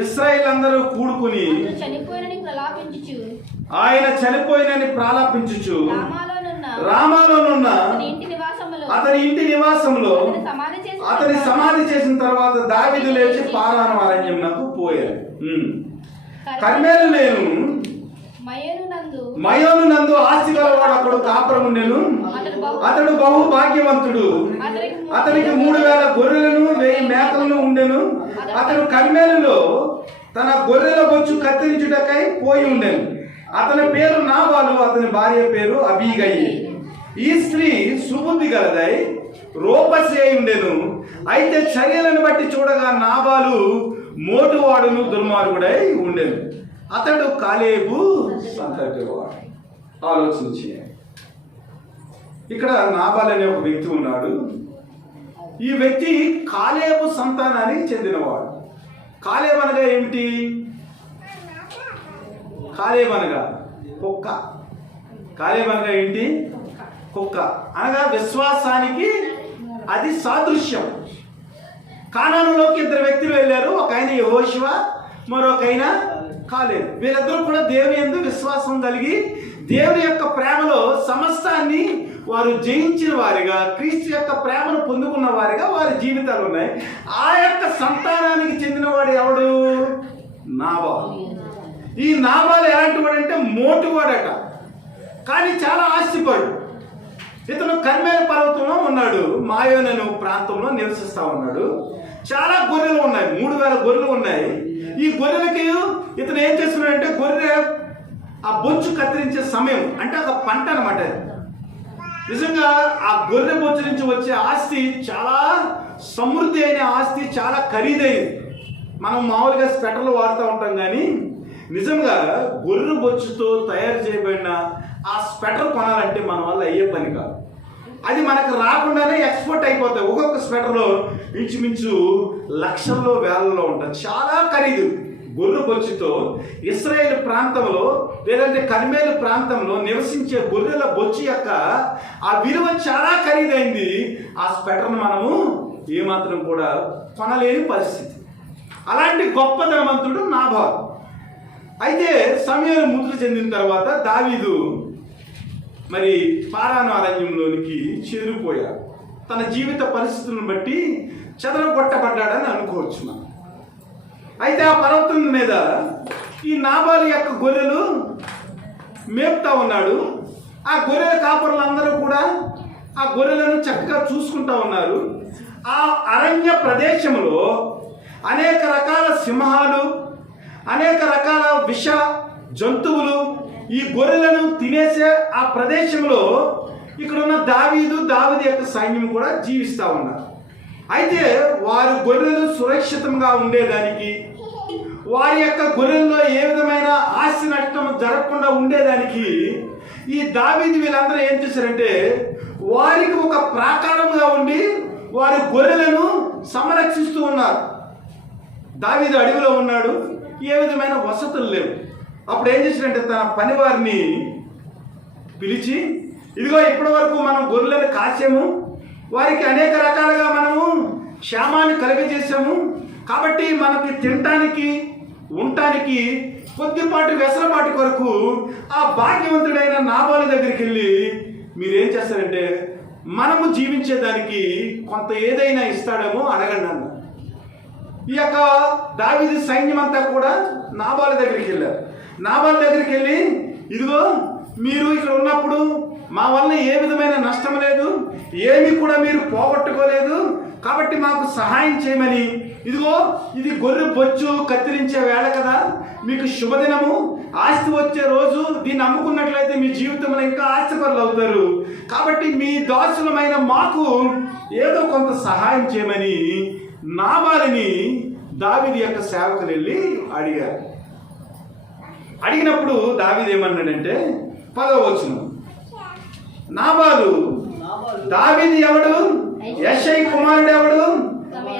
ఇశ్రాయేలులందరూ కూడుకొని ఆయన చనిపోయినని ప్రలాపించుచు రామాలోనున్న అతని ఇంటి నివాసంలో అతని సమాధి చేసిన తర్వాత దావీదు లేచి పారాను అరణ్యమునకు పోయాడు. కర్మేలు నేను మయోను నందు ఆస్తి గలవాడు అక్కడ కాపురం ఉండెను. అతడు బహు భాగ్యవంతుడు. అతనికి 3000 గొర్రెలను 1000 మేకలను ఉండెను. అతడు కర్మేలులో తన గొర్రెల బొచ్చు కత్తిరించుటకై పోయి ఉండెను. అతని పేరు నాబాలు, అతని భార్య పేరు అబీగయి. ఈ స్త్రీ సుబుద్ధి గలదై రూపసి అయి ఉండెను. అయితే చర్యలను బట్టి చూడగా నాబాలు మోటువాడును దుర్మార్గుడై ఉండెను. అతడు కాలేబు సంతతివాడు. ఆలోచించి ఇక్కడ నాబాల్ అనే ఒక వ్యక్తి ఉన్నాడు. ఈ వ్యక్తి కాలేబు సంతానానికి చెందినవాడు. కాలేబు అనగా ఏమిటి? కాలేబు అనగా కుక్క. కాలేబు అనగా ఏంటి? కుక్క అనగా విశ్వాసానికి అది సాదృశ్యం. కానానులోకి 2 వ్యక్తులు వెళ్ళారు. ఒక ఆయన యెహోషువ, మరొకైన కాలేబు. వీళ్ళిద్దరూ కూడా దేవుని యందు విశ్వాసం కలిగి దేవుని యొక్క ప్రేమలో సమస్తాన్ని వారు జయించిన వారిగా, క్రీస్తు యొక్క ప్రేమను పొందుకున్న వారిగా వారి జీవితాలు ఉన్నాయి. ఆ యొక్క సంతానానికి చెందిన వాడు ఎవడు? నాబాలు. ఈ నాబాలు ఎలాంటి వాడంటే మోటువాడట, కానీ చాలా ఆస్తిపడు. ఇతను కర్మేలు పర్వతంలో ఉన్నాడు, మాయోనను ప్రాంతంలో నివసిస్తా ఉన్నాడు. చాలా గొర్రెలు ఉన్నాయి, 3000 గొర్రెలు ఉన్నాయి. ఈ గొర్రెలకి ఇతను ఏం చేస్తున్నాడంటే గొర్రె ఆ బొచ్చు కత్తిరించే సమయం అంటే ఒక పంట అనమాట. నిజంగా ఆ గొర్రె బొచ్చు నుంచి వచ్చే ఆస్తి చాలా సమృద్ధి అయిన ఆస్తి, చాలా ఖరీదైనది. మనం మామూలుగా స్వెటర్లు వాడుతూ ఉంటాం, కానీ నిజంగా గొర్రె బొచ్చుతో తయారు చేయబడిన ఆ స్వెటర్ కొనాలంటే మన వల్ల అయ్యే పని కాదు. అది మనకు రాకుండానే ఎక్స్పోర్ట్ అయిపోతాయి. ఒక్కొక్క స్వెటర్లో ఇంచుమించు లక్షల్లో వేలలో ఉంటుంది, చాలా ఖరీదు. గొర్రె బొచ్చుతో ఇశ్రాయేలు ప్రాంతంలో లేదంటే కర్మేలు ప్రాంతంలో నివసించే గొర్రెల బొచ్చు యొక్క ఆ విలువ చాలా ఖరీదైంది. ఆ స్వెటర్ను మనము ఏమాత్రం కూడా కొనలేని పరిస్థితి. అలాంటి గొప్ప ధనవంతుడు నాబాలు. అయితే సమూయేలు మృతి చెందిన తర్వాత దావీదు మరి పారాను అరణ్యంలోనికి చెదిరిపోయాడు. తన జీవిత పరిస్థితులను బట్టి చెదరగొట్టబడ్డాడని అనుకోవచ్చు మనం. అయితే ఆ పర్వతం మీద ఈ నాబాలు యొక్క గొర్రెలు మేపుతా ఉన్నాడు. ఆ గొర్రెల కాపరులందరూ కూడా ఆ గొర్రెలను చక్కగా చూసుకుంటా ఉన్నారు. ఆ అరణ్య ప్రదేశంలో అనేక రకాల సింహాలు, అనేక రకాల విష జంతువులు ఈ గొర్రెలను తినేసే ఆ ప్రదేశంలో ఇక్కడున్న దావీదు యొక్క సైన్యం కూడా జీవిస్తూ ఉన్నారు. అయితే వారి గొర్రెలు సురక్షితంగా ఉండేదానికి, వారి యొక్క గొర్రెల్లో ఏ విధమైన ఆస్తి నష్టం జరగకుండా ఉండేదానికి ఈ దావీదు వీళ్ళందరూ ఏం చేశారంటే వారికి ఒక ప్రాకారంగా ఉండి వారి గొర్రెలను సంరక్షిస్తూ ఉన్నారు. దావీదు అడవిలో ఉన్నాడు, ఏ విధమైన వసతులు లేవు. అప్పుడు ఏం చేశారంటే తన పనివారిని పిలిచి, ఇదిగో ఇప్పటి వరకు మనం గొర్రెలను కాసాము, వారికి అనేక రకాలుగా మనము క్షేమాన్ని కలిగజేసాము, కాబట్టి మనకి తినటానికి ఉండటానికి కొద్దిపాటి వెసరపాటి కొరకు ఆ భాగ్యవంతుడైన నాబాలు దగ్గరికి వెళ్ళి మీరేం చేస్తారంటే మనము జీవించేదానికి కొంత ఏదైనా ఇస్తాడేమో అడగండి అన్న. ఈ యొక్క దావీదు సైన్యం అంతా కూడా నాబాలు దగ్గరికి వెళ్ళారు. నాబాలు దగ్గరికి వెళ్ళి, ఇదిగో మీరు ఇక్కడ ఉన్నప్పుడు మా వల్ల ఏ విధమైన నష్టం లేదు, ఏమి కూడా మీరు పోగొట్టుకోలేదు, కాబట్టి మాకు సహాయం చేయమని, ఇదిగో ఇది గొర్రె బొచ్చు కత్తిరించే వేళ కదా, మీకు శుభదినము, ఆస్తి వచ్చే రోజు, దీన్ని అమ్ముకున్నట్లయితే మీ జీవితంలో ఇంకా ఆస్తిపరులు అవుతారు, కాబట్టి మీ దాసులమైన మాకు ఏదో కొంత సహాయం చేయమని నాబాలుని దావీదు యొక్క సేవకులు వెళ్ళి అడిగారు. అడిగినప్పుడు దావీదు ఏమన్నాడంటే 10వ వచనం, నాబాలు దావీదు ఎవడు, యెషై కుమారుడు ఎవడు,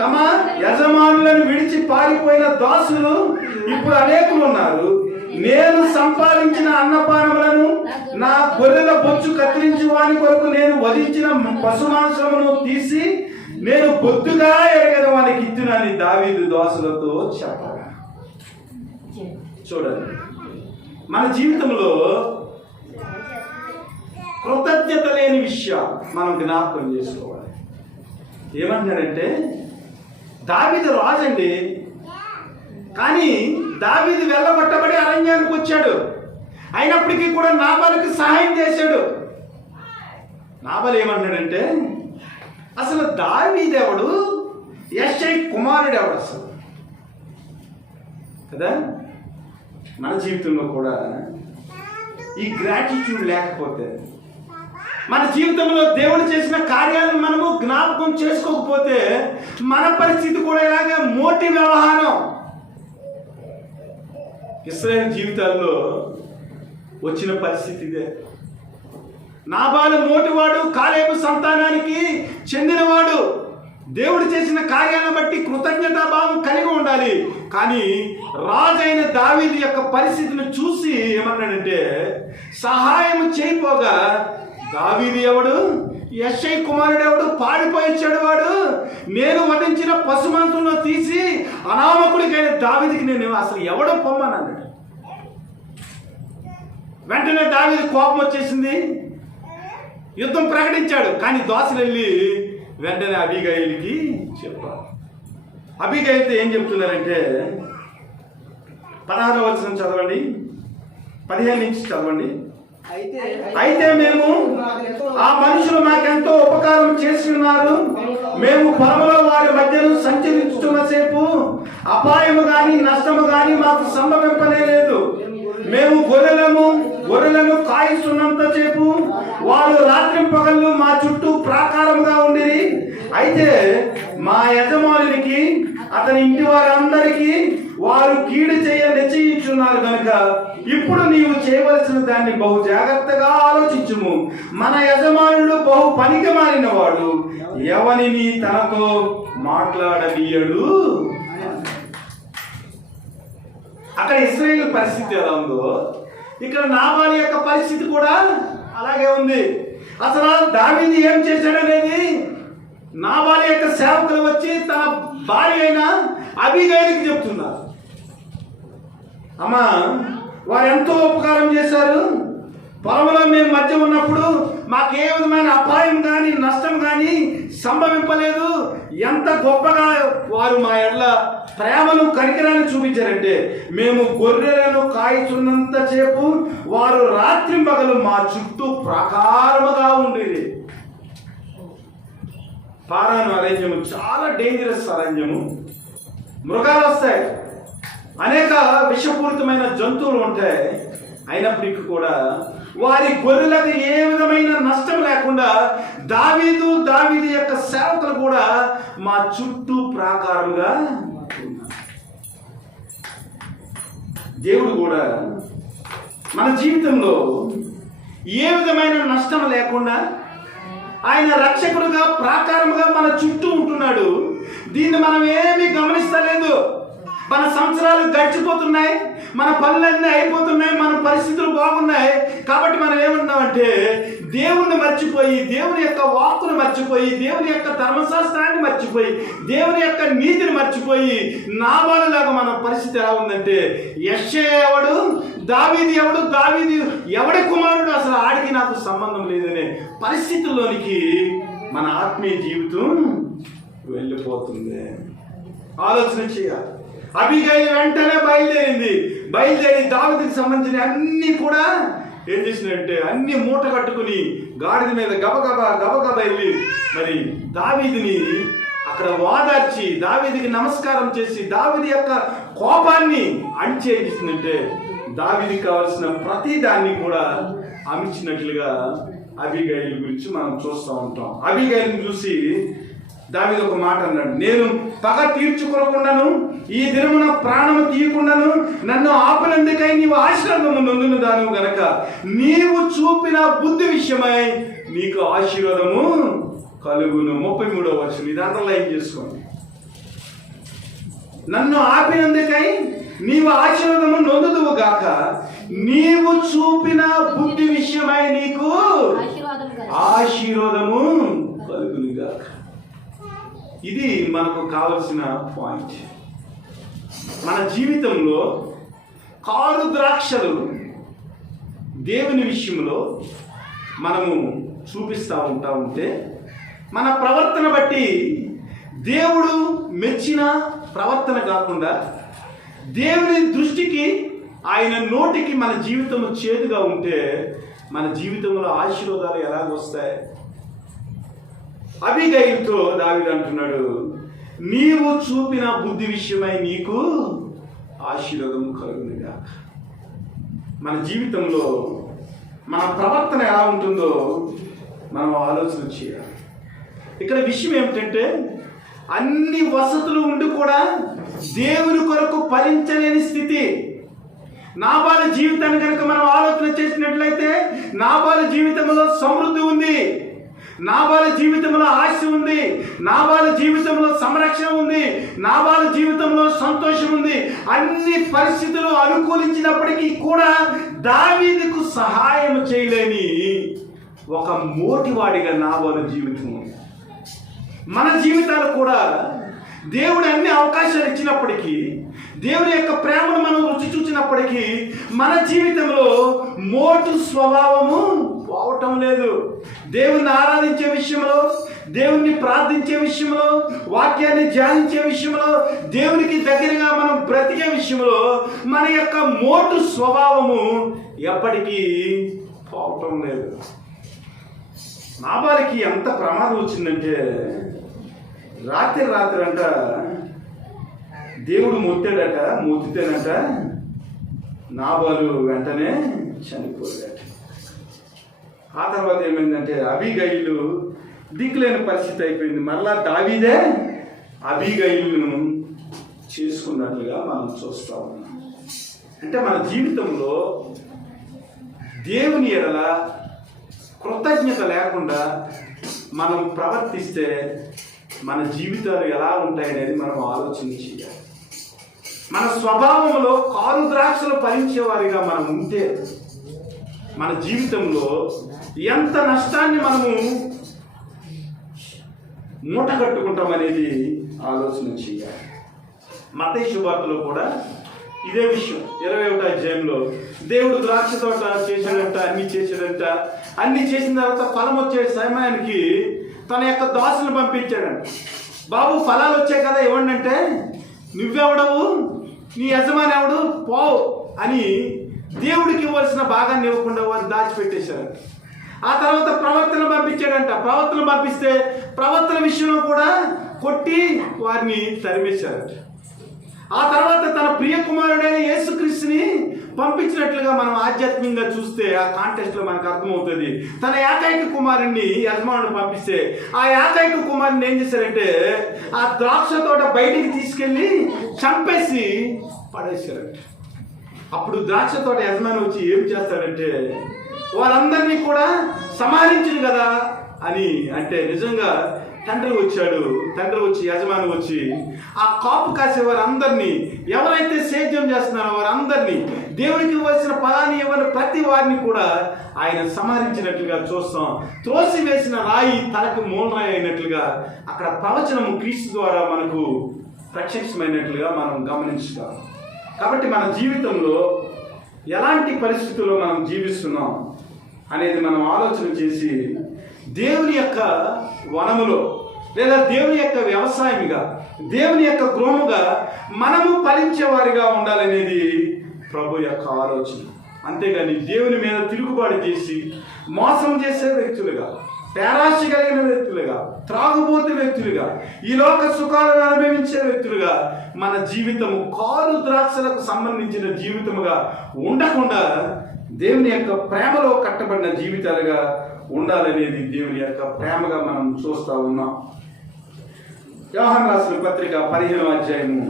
తమ యజమానులను విడిచి పారిపోయిన దాసులు ఇప్పుడు అనేకులు ఉన్నారు. నేను సంపాదించిన అన్నపానములను, నా గొర్రెల బొచ్చు కత్తిరించి వాని కొరకు నేను వధించిన పశుమాంసమును తీసి నేను బొద్దుగా ఎరగని వానికి ఇచ్చునని దావీదు దాసులతో చెప్పగా. చూడండి, మన జీవితంలో కృతజ్ఞత లేని విషయం మనం జ్ఞాపకం చేసుకోవాలి. ఏమంటున్నారంటే దావీదు రాజండి, కానీ దావీదు వెళ్ళగొట్టబడి అరణ్యానికి వచ్చాడు, అయినప్పటికీ కూడా నాబాలుకి సహాయం చేశాడు. నాబాలు ఏమంటున్నాడంటే అసలు దావీదు ఎవడు, యెషై కుమారుడు ఎవడు అసలు కదా. మన జీవితంలో కూడా ఈ గ్రాటిట్యూడ్ లేకపోతే, మన జీవితంలో దేవుడు చేసిన కార్యాలను మనము జ్ఞాపకం చేసుకోకపోతే మన పరిస్థితి కూడా ఇలాగే మోటి వ్యవహారం. ఇశ్రాయేలు జీవితాల్లో వచ్చిన పరిస్థితి ఇదే. నాబాలు మోటివాడు, కాలేబు సంతానానికి చెందినవాడు. దేవుడు చేసిన కార్యాలను బట్టి కృతజ్ఞతాభావం కలిగి ఉండాలి. కానీ రాజైన దావీదు యొక్క పరిస్థితిని చూసి ఏమన్నాడంటే సహాయం చేయపోగా, దావీదు ఎవడు, యెషై కుమారుడు ఎవడు, పాడిపోయి వచ్చాడు వాడు, నేను వధించిన పశుమాంసంలో తీసి అనామకుడికైన దావీదుకి నేను అసలు ఎవడో పొమ్మన్నాడు. వెంటనే దావీదు కోపం వచ్చేసింది, యుద్ధం ప్రకటించాడు. కానీ దోసలు వెళ్ళి వెంటనే అబీగయీలుకి చెప్పారు. అబీగయీలుతో ఏం చెప్తున్నారంటే 16వ వచనం చదవండి, 15 నుంచి చదవండి. అయితే మేము ఆ మనుషులు మాకెంతో ఉపకారం చేసి ఉన్నారు, మేము పొలంలో వారి మధ్యను సంచరించుతున్న సేపు అపాయము గాని నష్టము గాని మాకు సంభవింపనే లేదు. మేము గొర్రెలను కాయిస్తున్నంత సేపు వారు రాత్రి పగళ్ళు మా చుట్టూ ప్రాకారముగా ఉండిరి. అయితే మా యజమానునికి అతని ఇంటి వారందరికీ వారు కీడు చేయ నిశ్చయించున్నారు కనుక ఇప్పుడు నీవు చేయవలసిన దాన్ని బహు జాగ్రత్తగా ఆలోచించుము. మన యజమానుడు బహు పనికి మారిన వాడు, ఎవనిని తనతో మాట్లాడనీయడు. అక్కడ ఇశ్రాయేలు పరిస్థితి ఎలా ఉందో ఇక్కడ నాబాలు యొక్క పరిస్థితి కూడా అలాగే ఉంది. అసలు దావీదు ఏం చేశాడనేది నాబాలు యొక్క సేవకులు వచ్చి తన భార్య అయిన అబీగయీలుకి చెప్తున్నారు. అమ్మా వారు ఎంతో ఉపకారం చేశారు. పొలంలో మేము మధ్య ఉన్నప్పుడు మాకే విధమైన అపాయం కానీ నష్టం కానీ సంభవింపలేదు. ఎంత గొప్పగా వారు మా ఎడ్ల ప్రేమను కనికరాన్ని చూపించారంటే, మేము గొర్రెలను కాయుచున్నంత సేపు వారు రాత్రింపగలు మా చుట్టూ ప్రాకారముగా ఉండేది. పారాను అరణ్యము చాలా డేంజరస్ అరణ్యము. మృగాలు వస్తాయి, అనేక విషపూరితమైన జంతువులు ఉంటాయి. అయినప్పటికీ కూడా వారి గొర్రెలకు ఏ విధమైన నష్టం లేకుండా దావీదు యొక్క సేవకులు కూడా మా చుట్టూ ప్రాకారముగా ఉన్నారు. దేవుడు కూడా మన జీవితంలో ఏ విధమైన నష్టం లేకుండా ఆయన రక్షకుడుగా ప్రాకారముగా మన చుట్టూ ఉంటున్నాడు. దీన్ని మనం ఏమీ గమనిస్తలేదు. మన సంవత్సరాలు గడిచిపోతున్నాయి, మన పనులన్నీ అయిపోతున్నాయి, మన పరిస్థితులు బాగున్నాయి. కాబట్టి మనం ఏమంటున్నామంటే దేవుణ్ణి మర్చిపోయి, దేవుని యొక్క వాక్కును మర్చిపోయి, దేవుని యొక్క ధర్మశాస్త్రాన్ని మర్చిపోయి, దేవుని యొక్క నీతిని మర్చిపోయి నాబాలులాగా మన పరిస్థితి ఎలా ఉందంటే, యెషయా ఎవడు, దావీదు ఎవడు, దావీదు ఎవడి కుమారుడు, అసలు ఆడికి నాకు సంబంధం లేదనే పరిస్థితుల్లోనికి మన ఆత్మీయ జీవితం వెళ్ళిపోతుంది. ఆలోచన చేయాలి. అబీగైలు వెంటనే బయలుదేరి దావీదుకి సంబంధించిన అన్ని కూడా ఏం చేసిందంటే అన్ని మూట కట్టుకుని గాడిద మీద గబగబా వెళ్ళి మరి దావీదుని అక్కడ వాదార్చి దావీదుకి నమస్కారం చేసి దావీదు యొక్క కోపాన్ని అణిచేసిందంటే దావీదుకి కావాల్సిన ప్రతి దాన్ని కూడా అమిచినట్లుగా అబీగైలు గురించి మనం చూస్తూ ఉంటాం. అబీగైలుని చూసి దావీదు ఒక మాట అన్నాడు, నేను పగ తీర్చుకోకుండాను ఈ దినమున ప్రాణము తీయకుండాను నన్ను ఆపనందుకై నీవు ఆశీర్వాదము నొందును దాను గనక నీవు చూపిన బుద్ధి విషయమై నీకు ఆశీర్వాదము కలుగును. 33వ వచనం, ఇది అండర్లైన్ చేసుకోండి. నన్ను ఆపినందుకై నీవు ఆశీర్వాదము నొందుదువు గాక నీవు చూపిన బుద్ధి విషయమై నీకు ఆశీర్వాదము కలుగును గాక. ఇది మనకు కావలసిన పాయింట్. మన జీవితంలో కారు ద్రాక్షలు దేవుని విషయంలో మనము చూపిస్తూ ఉంటే మన ప్రవర్తన బట్టి దేవుడు మెచ్చిన ప్రవర్తన కాకుండా దేవుని దృష్టికి ఆయన నోటికి మన జీవితం చేదుగా ఉంటే మన జీవితంలో ఆశీర్వాదాలు ఎలాగొస్తాయి? అబీగైలుతో దావీదు అంటున్నాడు, నీవు చూపిన బుద్ధి విషయమై నీకు ఆశీర్వాదం కలుగునుగా. మన జీవితంలో మన ప్రవర్తన ఎలా ఉంటుందో మనం ఆలోచన చేయాలి. ఇక్కడ విషయం ఏమిటంటే అన్ని వసతులు ఉండి కూడా దేవుని కొరకు ఫలించలేని స్థితి. నాబాలు జీవితాన్ని కనుక మనం ఆలోచన చేసినట్లయితే నాబాలు జీవితంలో సమృద్ధి ఉంది, నాబాలు జీవితంలో ఆశ ఉంది, నాబాలు జీవితంలో సంరక్షణ ఉంది, నాబాలు జీవితంలో సంతోషం ఉంది. అన్ని పరిస్థితులు అనుకూలించినప్పటికీ కూడా దావీదుకు సహాయం చేయలేని ఒక మోటివాడిగా నాబాలు జీవితం. మన జీవితాలు కూడా దేవుడు అన్ని అవకాశాలు ఇచ్చినప్పటికీ, దేవుని యొక్క ప్రేమను మనం రుచి చూచినప్పటికీ మన జీవితంలో మోటు స్వభావము పోవటం లేదు. దేవుణ్ణి ఆరాధించే విషయంలో, దేవుణ్ణి ప్రార్థించే విషయంలో, వాక్యాన్ని ధ్యానించే విషయంలో, దేవునికి దగ్గరగా మనం బ్రతికే విషయంలో మన యొక్క మోటు స్వభావము ఎప్పటికీ పోవటం లేదు. నాబాలుకి ఎంత ప్రమాదం వచ్చిందంటే రాత్రి అంట దేవుడు మొత్తితేనట నాబాలు వెంటనే చనిపోయాడు. ఆ తర్వాత ఏమైందంటే అబీగైలు దిక్కులేని పరిస్థితి అయిపోయింది. మరలా దావీదే అబీగైలును చేసుకున్నట్లుగా మనం చూస్తా ఉన్నాం. అంటే మన జీవితంలో దేవుని ఎడల కృతజ్ఞత లేకుండా మనం ప్రవర్తిస్తే మన జీవితాలు ఎలా ఉంటాయనేది మనం ఆలోచన చేయాలి. మన స్వభావంలో కారు ద్రాక్షలు ఫలించేవారిగా మనం ఉంటే మన జీవితంలో ఎంత నష్టాన్ని మనము మూట కట్టుకుంటాం అనేది ఆలోచన చేయాలి. మత్తయి సువార్తలో కూడా ఇదే విషయం 21వ అధ్యాయంలో దేవుడు ద్రాక్ష తోట చేశాడంట, అన్ని చేసిన తర్వాత ఫలం వచ్చే సమయానికి తన యొక్క దాసులను పంపించాడంట. బాబు ఫలాలు వచ్చాయి కదా ఇవ్వండి అంటే, నువ్వెవడవు, నీ యజమాని ఎవడు, పోవు అని దేవుడికి ఇవ్వాల్సిన భాగాన్ని ఇవ్వకుండా వారు దాచిపెట్టేశారంట. ఆ తర్వాత ప్రవక్తను పంపించాడంట. ప్రవక్తను పంపిస్తే ప్రవక్తల విషయంలో కూడా కొట్టి వారిని తరిమేశారంట. ఆ తర్వాత తన ప్రియ కుమారుడైన యేసుక్రీస్తుని పంపించినట్లుగా మనం ఆధ్యాత్మికంగా చూస్తే ఆ కాంటెక్స్ట్లో మనకు అర్థమవుతుంది. తన ఏకైక కుమారుణ్ణి యజమానుడు పంపిస్తే ఆ ఏకైక కుమారుని ఏం చేశారంటే ఆ ద్రాక్ష తోట బయటికి తీసుకెళ్ళి చంపేసి పడేశారంట. అప్పుడు ద్రాక్ష తోట యజమాని వచ్చి ఏం చేస్తాడంటే వాళ్ళందరినీ కూడా సమాధించింది కదా అని అంటే, నిజంగా తండ్రి వచ్చి యజమాని వచ్చి ఆ కాపు కాసే వారందరినీ, ఎవరైతే సేద్యం చేస్తున్నారో వారందరినీ, దేవునికి ఇవ్వాల్సిన ఫలాన్ని ఇవ్వని ప్రతి వారిని కూడా ఆయన సంహరించినట్లుగా చూస్తాం. త్రోసి వేసిన రాయి తలకు మూలరాయి అయినట్లుగా అక్కడ ప్రవచనము క్రీస్తు ద్వారా మనకు ప్రత్యక్షమైనట్లుగా మనం గమనించుతాం. కాబట్టి మన జీవితంలో ఎలాంటి పరిస్థితుల్లో మనం జీవిస్తున్నాం అనేది మనం ఆలోచన చేసి దేవుని యొక్క వనములో లేదా దేవుని యొక్క వ్యవసాయముగా, దేవుని యొక్క గృహముగా మనము ఫలించేవారిగా ఉండాలనేది ప్రభు యొక్క ఆలోచన. అంతేగాని దేవుని మీద తిరుగుబాటు చేసి మోసం చేసే వ్యక్తులుగా, పేరాశ కలిగిన వ్యక్తులుగా, త్రాగుబోతు వ్యక్తులుగా, ఈ లోక సుఖాలను అనుభవించే వ్యక్తులుగా మన జీవితము కారు ద్రాక్షలకు సంబంధించిన జీవితముగా ఉండకుండా దేవుని యొక్క ప్రేమలో కట్టబడిన జీవితాలుగా ఉండాలనేది దేవుని యొక్క ప్రేమగా మనం చూస్తూ ఉన్నాం. యోహాను రాసిన పత్రిక 15వ అధ్యాయము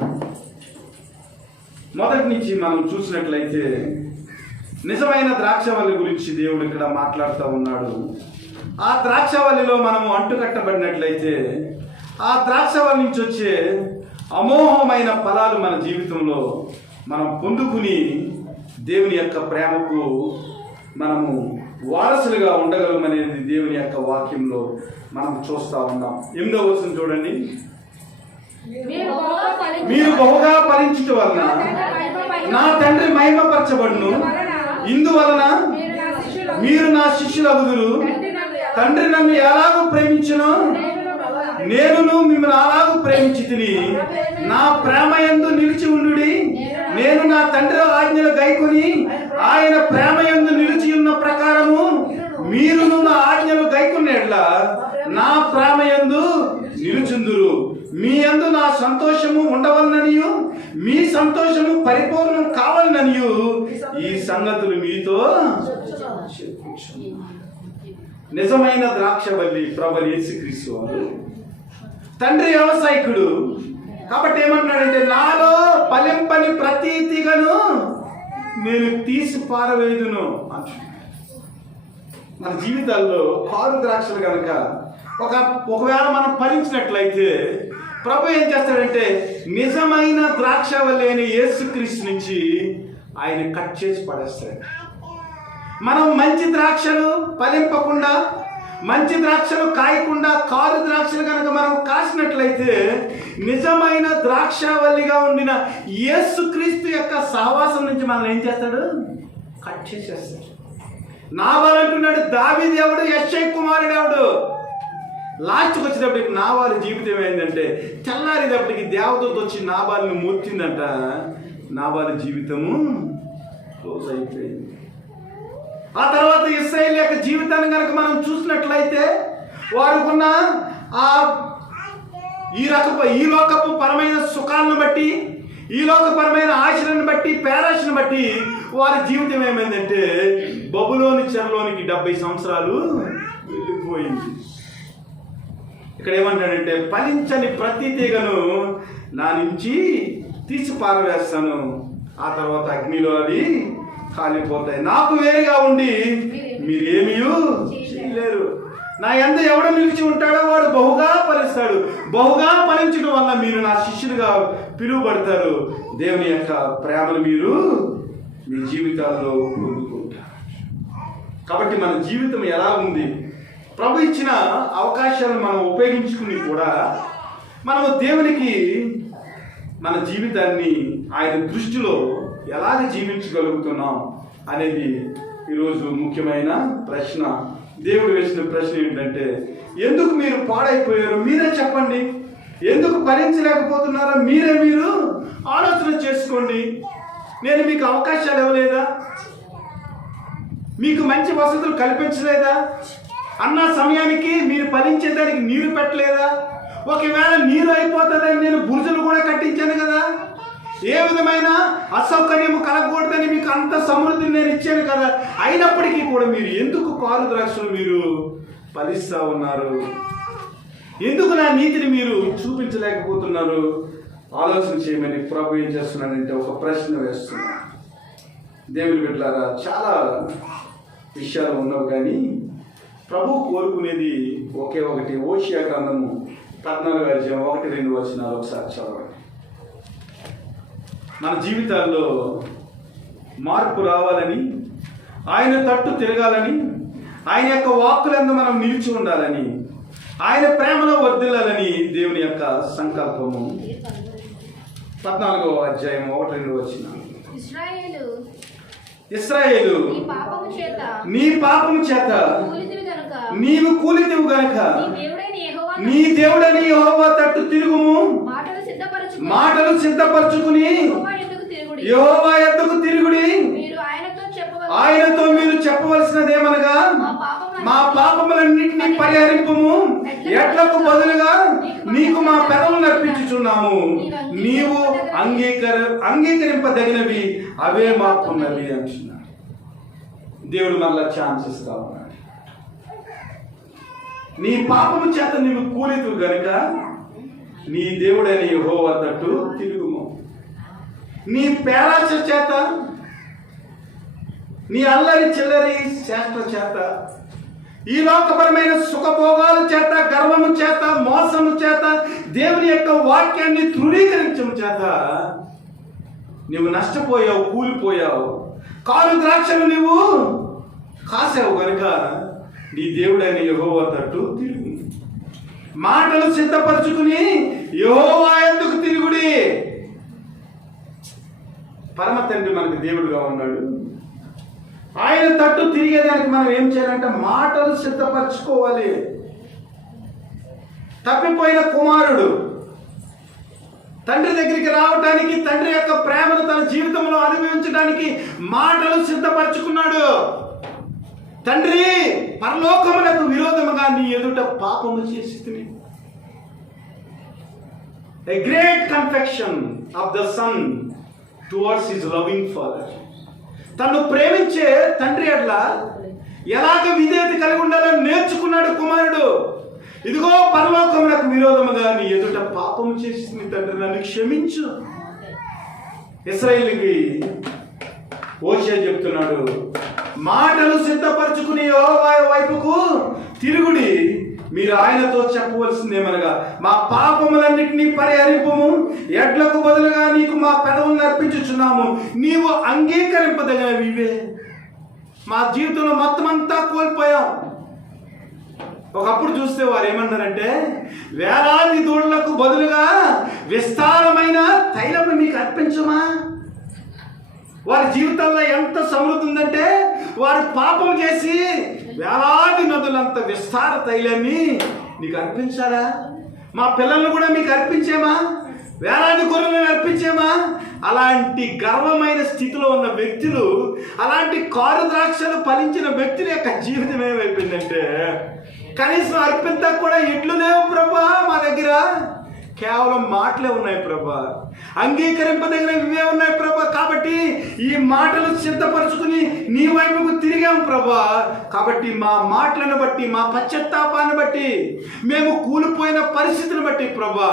మొదటి నుంచి మనం చూసినట్లయితే నిజమైన ద్రాక్షవల్లి గురించి దేవుడు ఇక్కడ మాట్లాడుతూ ఉన్నాడు. ఆ ద్రాక్షవల్లిలో మనము అంటుకట్టబడినట్లయితే ఆ ద్రాక్షవల్లి నుంచి వచ్చే అమోఘమైన ఫలాలు మన జీవితంలో మనం పొందుకుని దేవుని యొక్క ప్రేమకు మనము వారసులుగా ఉండగలమనేది దేవుని యొక్క వాక్యంలో మనం చూస్తూ ఉన్నాం. 8వ వచనం చూడండి. మీరు బహుగా ఫలించుట వలన నా తండ్రి మహిమపరచబడును, ఇందువలన మీరు నా శిష్యులగుదురు. తండ్రి నన్ను ఎలాగూ ప్రేమించునో నేనును మిమ్మల్ని అలాగూ ప్రేమించి తిని నా ప్రేమ యందు నిలిచి ఉండుడి. నేను నా తండ్రి ఆజ్ఞలు గైకొని ఆయన ప్రేమ యందు నిలిచి ఉన్న ప్రకారము మీరును నా ఆజ్ఞలు గైకొనేట్లా నా ప్రేమ యందు నిలుచుందురు. మీ యందు నా సంతోషము ఉండవలననియు మీ సంతోషము పరిపూర్ణం కావాలననియు ఈ సంగతులు మీతో చెప్పుచున్నాను. నిజమైన ద్రాక్షవల్లి ప్రభువు యేసుక్రీస్తు వారు తండ్రి వ్యవసాయకుడు కాబట్టి ఏమంటున్నాడంటే, నాలో ఫలింపని ప్రతి తీగను నేను తీసి పారవేయుదును అంటున్నాడు. మన జీవితాల్లో కారు ద్రాక్షలు కనుక ఒకవేళ మనం ఫలించినట్లయితే ప్రభు ఏం చేస్తాడంటే నిజమైన ద్రాక్షవల్లి అయిన యేసుక్రీస్తు నుంచి ఆయన కట్ చేసి పడేస్తాడు. మనం మంచి ద్రాక్షలు ఫలింపకుండా, మంచి ద్రాక్షలు కాయకుండా కారు ద్రాక్షలు కనుక మనం కాసినట్లయితే నిజమైన ద్రాక్షవల్లిగా ఉండిన యేసుక్రీస్తు యొక్క సహవాసం నుంచి మనం ఏం చేస్తాడు? కట్ చేసేస్తాడు. నాబాలు అంటున్నాడు, దావీదు ఎవడు, యెష్షై కుమారుడు ఎవడు? లాస్ట్కి వచ్చేటప్పటికి నాబాలు జీవితం ఏంటంటే తెల్లారేటప్పటికి దేవదూత వచ్చి నాబాలుని మూర్చిందంట. నాబాలు జీవితము క్లోజ్ అయిపోయింది. ఆ తర్వాత ఇశ్రాయేలు యొక్క జీవితాన్ని కనుక మనం చూసినట్లయితే వారికున్న ఈ లోకపు పరమైన సుఖాలను బట్టి, ఈ లోకపరమైన ఆశలను బట్టి, పేరాశను బట్టి వారి జీవితం ఏమైందంటే బబులోని చెరలోనికి 70 సంవత్సరాలు వెళ్ళిపోయింది. ఇక్కడ ఏమంటాడంటే ఫలించని ప్రతి తీగను నా నుంచి తీసి పారవేస్తాను, ఆ తర్వాత అగ్నిలో అవి కాలిపోతాయి. నాకు వేరుగా ఉండి మీరేమీ చేయలేరు. నా యందు ఎవడు నిలిచి ఉంటాడో వాడు బహుగా ఫలిస్తాడు. బహుగా ఫలించడం వల్ల మీరు నా శిష్యులుగా పిలువబడతారు. దేవుని యొక్క ప్రేమను మీరు మీ జీవితాల్లో పొందుకుంటారు. కాబట్టి మన జీవితం ఎలా ఉంది? ప్రభు ఇచ్చిన అవకాశాలను మనం ఉపయోగించుకుని కూడా మనము దేవునికి మన జీవితాన్ని ఆయన దృష్టిలో ఎలాగ జీవించగలుగుతున్నాం అనేది ఈరోజు ముఖ్యమైన ప్రశ్న. దేవుడు వేసిన ప్రశ్న ఏంటంటే, ఎందుకు మీరు పాడైపోయారు మీరే చెప్పండి, ఎందుకు భరించలేకపోతున్నారో మీరు ఆలోచన చేసుకోండి. నేను మీకు అవకాశాలు ఇవ్వలేదా? మీకు మంచి వసతులు కల్పించలేదా? అన్న సమయానికి మీరు ఫలించేదానికి నీరు పెట్టలేదా? ఒకవేళ నీరు అయిపోతుందని నేను బురుజులు కూడా కట్టించాను కదా. ఏ విధమైన అసౌకర్యము కలగకూడదని మీకు అంత సమృద్ధిని నేను ఇచ్చాను కదా. అయినప్పటికీ కూడా మీరు ఎందుకు కారు ద్రాక్షలు మీరు ఫలిస్తూ ఉన్నారు? ఎందుకు నా నీతిని మీరు చూపించలేకపోతున్నారు? ఆలోచన చేయమని ప్రభు ఏం చేస్తున్నాడంటే ఒక ప్రశ్న వేస్తున్నాడు. దేవుని బిడ్డలారా, చాలా విషయాలు ఉన్నవి, కానీ ప్రభు కోరుకునేది ఒకే ఒకటి. ఓషియా గ్రంథము 14:1-2 ఒకసారి చదవండి. మన జీవితాల్లో మార్పు రావాలని, ఆయన తట్టు తిరగాలని, ఆయన యొక్క వాక్కులందు మనం నిలిచి ఉండాలని, ఆయన ప్రేమలో వర్ధిల్లాలని దేవుని యొక్క సంకల్పము. 14:1-2 ఇశ్రాయేలు నీ పాపము చేత నీవు కూలితివి గనుక నీ దేవుడని యెహోవా తట్టు తిరుగుము, మాటలు సిద్ధపరచుకుని యెహోవా యొద్దకు తిరుగుడి. ఆయనతో మీరు చెప్పవలసినదేమనగా, మా పాపములన్నింటినీ పరిహరింపుము, ఎడ్లకు బదులుగా నీకు మా పెదవులను అర్పించుచున్నాము, నీవు అంగీకరింపదగినవి అవే మాకున్నవి అంటున్నాడు. దేవుడు మళ్ళా ఛాన్సెస్ కావాలి. నీ పాపము చేత నీవు కూలితువు గనుక నీ దేవుడైన యెహోవా తట్టు తిరుగుము. నీ పేరాశ చేత, నీ అల్లరి చిల్లరి చేష్ట చేత, ఈ లోకపరమైన సుఖభోగాల చేత, గర్వము చేత, మోసము చేత, దేవుని యొక్క వాక్యాన్ని తృణీకరించడం చేత నువ్వు నష్టపోయావు, కూలిపోయావు. కారు ద్రాక్షలు నువ్వు కాసావు కనుక నీ దేవుడైన యెహోవా తట్టు తిరుగు. మాటలు సిద్ధపరచుకుని యెహోవా యొద్దకు తిరుగుడి. పరమ తండ్రి మనకు దేవుడుగా ఉన్నాడు. ఆయన తట్టు తిరిగేదానికి మనం ఏం చేయాలంటే మాటలు సిద్ధపరచుకోవాలి. తప్పిపోయిన కుమారుడు తండ్రి దగ్గరికి రావటానికి, తండ్రి యొక్క ప్రేమను తన జీవితంలో అనుభవించడానికి మాటలు సిద్ధపరచుకున్నాడు. తండ్రి, పరలోకమునకు విరోధముగా నీ ఎదుట పాపము చేసితిని. A great confession of the son towards his loving father. తను ప్రేమించే తండ్రి అట్లా ఎలాగ విధేయత కలిగి ఉండాలని నేర్చుకున్నాడు కుమారుడు. ఇదిగో పరలోకమునకు విరోధముగా నీ ఎదుట పాపము చేసింది తండ్రి, నన్ను క్షమించు. ఇశ్రాయేలుకి హోషేయ చెప్తున్నాడు, మాటలు సిద్ధపరచుకుని యెహోవా వైపుకు తిరుగుడి. మీరు ఆయనతో చెప్పవలసిందేమనగా, మా పాపములన్నిటినీ పరిహరింపుము, ఎడ్లకు బదులుగా నీకు మా పెదవులను అర్పించుచున్నాము, నీవు అంగీకరింపదగినవి ఇవే. మా జీవితంలో మొత్తం అంతా కోల్పోయాం. ఒకప్పుడు చూస్తే వారు ఏమన్నారంటే, వేలాది దూడలకు బదులుగా విస్తారమైన తైలము మీకు అర్పించమా. వారి జీవితాల్లో ఎంత సమృద్ధి ఉందంటే, వారు పాపం చేసి వేలాది నదులంత విస్తార తైలాన్ని నీకు అర్పించాలా? మా పిల్లలను కూడా మీకు అర్పించేమా? వేలాది గొర్రెలను అర్పించేమా? అలాంటి గర్వమైన స్థితిలో ఉన్న వ్యక్తులు, అలాంటి కారు ద్రాక్షలు ఫలించిన వ్యక్తుల యొక్క జీవితం ఏమైపోయిందంటే, కనీసం అర్పించక కూడా ఎట్లు లేవు ప్రభా మా దగ్గర, కేవలం మాటలే ఉన్నాయి ప్రభా, అంగీకరింపదగిన ఇవే ఉన్నాయి ప్రభా. కాబట్టి ఈ మాటలు సిద్ధపరచుకుని నీ వైపుకు తిరిగాం ప్రభా. కాబట్టి మా మాటలను బట్టి, మా పశ్చాత్తాపాన్ని బట్టి, మేము కూలిపోయిన పరిస్థితిని బట్టి ప్రభా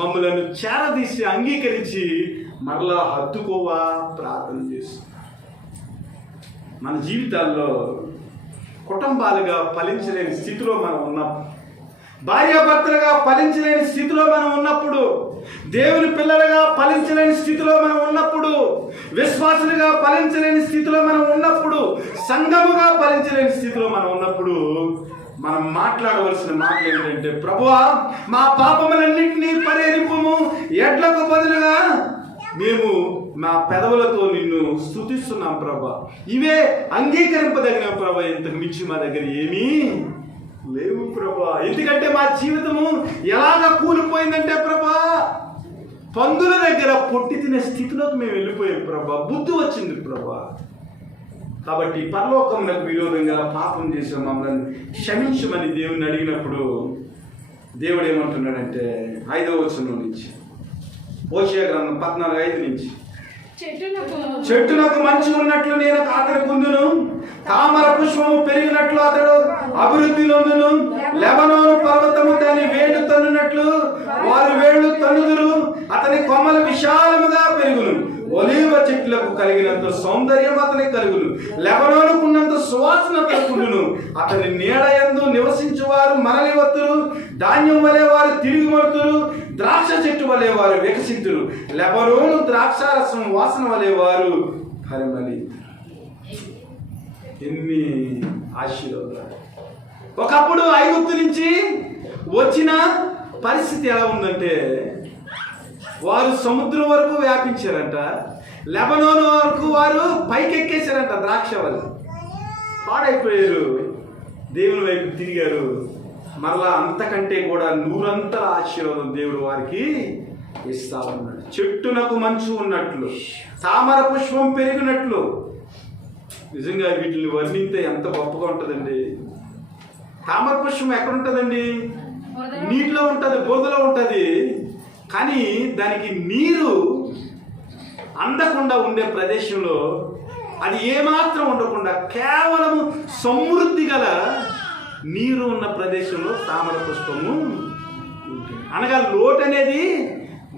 మమ్మలను చేరదీసి అంగీకరించి మరలా హత్తుకోవా ప్రార్థన చేసి. మన జీవితాల్లో కుటుంబాలుగా ఫలించలేని స్థితిలో మనం ఉన్నప్పుడు, భార్యాభర్తలుగా ఫలించలేని స్థితిలో మనం ఉన్నప్పుడు, దేవుని పిల్లలుగా ఫలించలేని స్థితిలో మనం ఉన్నప్పుడు, విశ్వాసులుగా ఫలించలేని స్థితిలో మనం ఉన్నప్పుడు, సంఘముగా ఫలించలేని స్థితిలో మనం ఉన్నప్పుడు మనం మాట్లాడవలసిన మాటలు ఏంటంటే, ప్రభువా మా పాపములన్నింటినీ పరిహరింపుము, ఎడ్లకు బదులుగా మేము మా పెదవులతో నిన్ను స్తుతిస్తున్నాం ప్రభా. ఇవే అంగీకరింపదగిన ప్రభా. ఇంతకు మించి మా దగ్గర ఏమీ లేవు ప్రభా. ఎందుకంటే మా జీవితము ఎలాగ కూలిపోయిందంటే ప్రభా, పందుల దగ్గర పొట్టి తినే స్థితిలోకి మేము వెళ్ళిపోయాం ప్రభా. బుద్ధి వచ్చింది ప్రభా. కాబట్టి పరలోకమునకు విరోధంగా పాపం చేసిన మమ్మల్ని క్షమించమని దేవుని అడిగినప్పుడు దేవుడు ఏమంటున్నాడంటే 5వ వచనం నుంచి, హోషేయ గ్రంథం 14:5 నుంచి, చెట్టునకు మంచు ఉన్నట్లు నేను అతని కుందును, తామర పుష్పము పెరిగినట్లు అతడు అభివృద్ధి నొందును, లెబనోను పర్వతము దాని వేళ్ళు తన్నునట్లు వారు వేళ్ళు తన్నుదురు, అతని కొమ్మలు విశాలముగా పెరుగును, ఒలీవ చెట్లకు కలిగినంత సౌందర్యం అతనికి కలుగును, లెబనోనుకున్నంత సువాసన అతనుకుండును, అతని నీడ యందు నివసించువారు మరలి వత్తురు, ధాన్యం వలె వారు తిరిగి మడుతురు, ద్రాక్ష చెట్టు వలె వారు వికసింతురు, లెబనోను ద్రాక్షారసం వాసన వలె వారు పరిమళింతురు. ఎన్ని ఆశీర్వాదాలు. ఒకప్పుడు ఐగుప్తు నుంచి వచ్చిన పరిస్థితి ఎలా ఉందంటే, వారు సముద్రం వరకు వ్యాపించారంట, లెబనోను వరకు వారు పైకెక్కేశారంట, ద్రాక్ష వల్ల పాడైపోయారు. దేవుని వైపు తిరిగారు. మరలా అంతకంటే కూడా 100 ఆశీర్వాదం దేవుడు వారికి ఇస్తా ఉన్నాడు. చెట్టునకు మంచు ఉన్నట్లు, తామర పుష్పం పెరిగినట్లు. నిజంగా వీటిని వర్ణింతే ఎంత గొప్పగా ఉంటుందండి. తామర పుష్పం ఎక్కడ ఉంటుందండి? నీటిలో ఉంటుంది, బురదలో ఉంటుంది. కానీ దానికి నీరు అందకుండా ఉండే ప్రదేశంలో, అది ఏమాత్రం ఉండకుండా కేవలం సమృద్ధి గల నీరు ఉన్న ప్రదేశంలో తామర పుష్పము ఉంటుంది. అనగా లోటు అనేది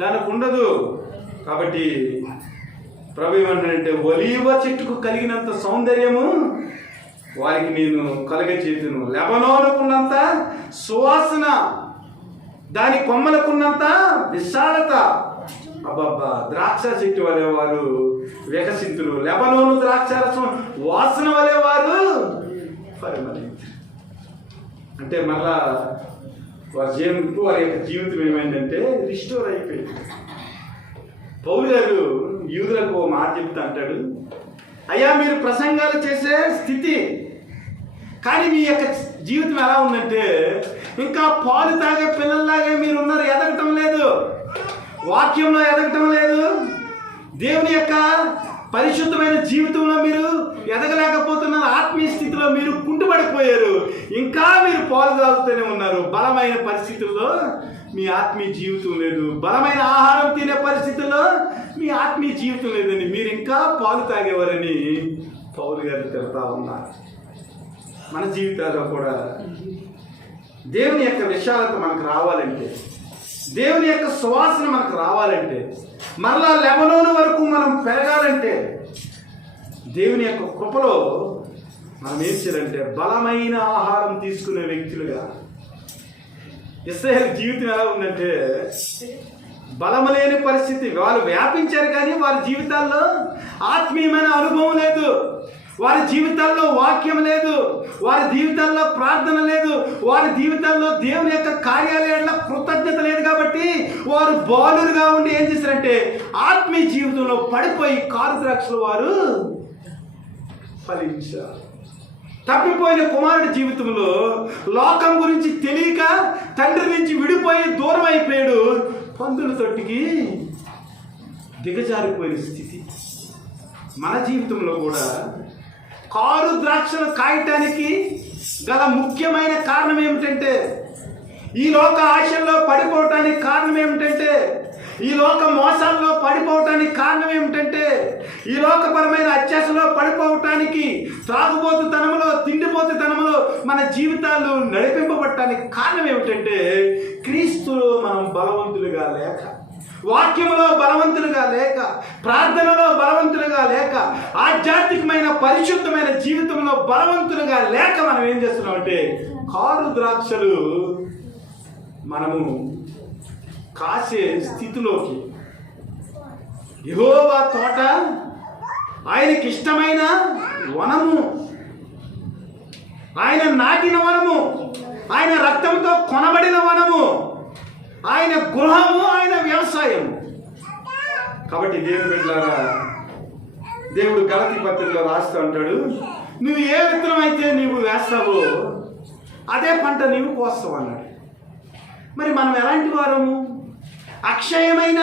దానికి ఉండదు. కాబట్టి ప్రభు ఏమంటాడంటే, ఒలీవ చెట్టుకు కలిగినంత సౌందర్యము వారికి నేను కలగచేతును, లెబనోనుకున్నంత సువాసన, దాని కొమ్మలకున్నంత విశాలత. అబ్బబ్బా, ద్రాక్ష చెట్టు వలె వారు వికసింతులు, లెబనోను ద్రాక్షారసం వాసన వలె వారు పరిమళింతురు. అంటే మళ్ళా వారి యొక్క జీవితం ఏమైందంటే రిస్టోర్ అయిపోయింది. పౌలు గారు యూదులకు ఓ మాట చెప్తా అంటాడు, అయ్యా మీరు ప్రసంగాలు చేసే స్థితి, కానీ మీ యొక్క జీవితం ఎలా ఉందంటే ఇంకా పాలు తాగే పిల్లల్లాగే మీరు ఉన్నారు, ఎదగటం లేదు, వాక్యంలో ఎదగటం లేదు, దేవుని యొక్క పరిశుద్ధమైన జీవితంలో మీరు ఎదగలేకపోతున్నారు, ఆత్మీయ స్థితిలో మీరు కుంటుపడిపోయారు, ఇంకా మీరు పాలు తాగుతూనే ఉన్నారు. బలమైన పరిస్థితుల్లో మీ ఆత్మీయ జీవితం లేదు, బలమైన ఆహారం తినే పరిస్థితుల్లో మీ ఆత్మీయ జీవితం లేదని మీరు ఇంకా పాలు తాగేవారని పౌలు గారు తిడతా ఉన్నారు. మన జీవితాల్లో కూడా దేవుని యొక్క విశాలత మనకు రావాలంటే, దేవుని యొక్క సువాసన మనకు రావాలంటే, మరలా లెబనోను వరకు మనం పెరగాలంటే, దేవుని యొక్క కృపలో మనం ఏం చేయాలంటే బలమైన ఆహారం తీసుకునే వ్యక్తులుగా. ఇశ్రాయేలు జీవితం ఎలా ఉందంటే బలము లేని పరిస్థితి. వాళ్ళు వ్యాపించారు కానీ వారి జీవితాల్లో ఆత్మీయమైన అనుభవం లేదు, వారి జీవితాల్లో వాక్యం లేదు, వారి జీవితాల్లో ప్రార్థన లేదు, వారి జీవితాల్లో దేవుని యొక్క కార్యాలయాల్లో కృతజ్ఞత లేదు. కాబట్టి వారు బాలురుగా ఉండి ఏం చేశారంటే ఆత్మీయ జీవితంలో పడిపోయి కారు ద్రాక్షలు వారు ఫలించారు. తప్పిపోయిన కుమారుడి జీవితంలో లోకం గురించి తెలియక తండ్రి నుంచి విడిపోయి దూరం అయిపోయాడు, పందుల తొట్టికి దిగజారిపోయిన స్థితి. మన జీవితంలో కూడా కారు ద్రాక్షలు కాయటానికి గల ముఖ్యమైన కారణం ఏమిటంటే, ఈ లోక ఆశల్లో పడిపోవటానికి కారణం ఏమిటంటే, ఈ లోక మోసాల్లో పడిపోవటానికి కారణం ఏమిటంటే, ఈ లోకపరమైన అత్యాశలో పడిపోవటానికి, త్రాగుబోతుతనంలో తిండిపోతుతనంలో మన జీవితాలు నడిపింపబడటానికి కారణం ఏమిటంటే, క్రీస్తులో మనం బలవంతులుగా లేక, వాక్యములో బలవంతులుగా లేక, ప్రార్థనలో బలవంతులుగా లేక, ఆధ్యాత్మికమైన పరిశుద్ధమైన జీవితంలో బలవంతులుగా లేక మనం ఏం చేస్తున్నామంటే కారు ద్రాక్షలు మనము కాసే స్థితిలోకి. యెహోవా తోట ఆయనకి ఇష్టమైన వనము, ఆయన నాటిన వనము, ఆయన రక్తంతో కొనబడిన వనము, ఆయన గృహము, ఆయన వ్యవసాయము. కాబట్టి దేవుని బిడ్డలారా, దేవుడు గలతీ పత్రికలో రాస్తూ అంటాడు, నువ్వు ఏ విత్తనం అయితే నీవు వేస్తావో అదే పంట నీవు కోస్తావు అన్నాడు. మరి మనం ఎలాంటి వారము? అక్షయమైన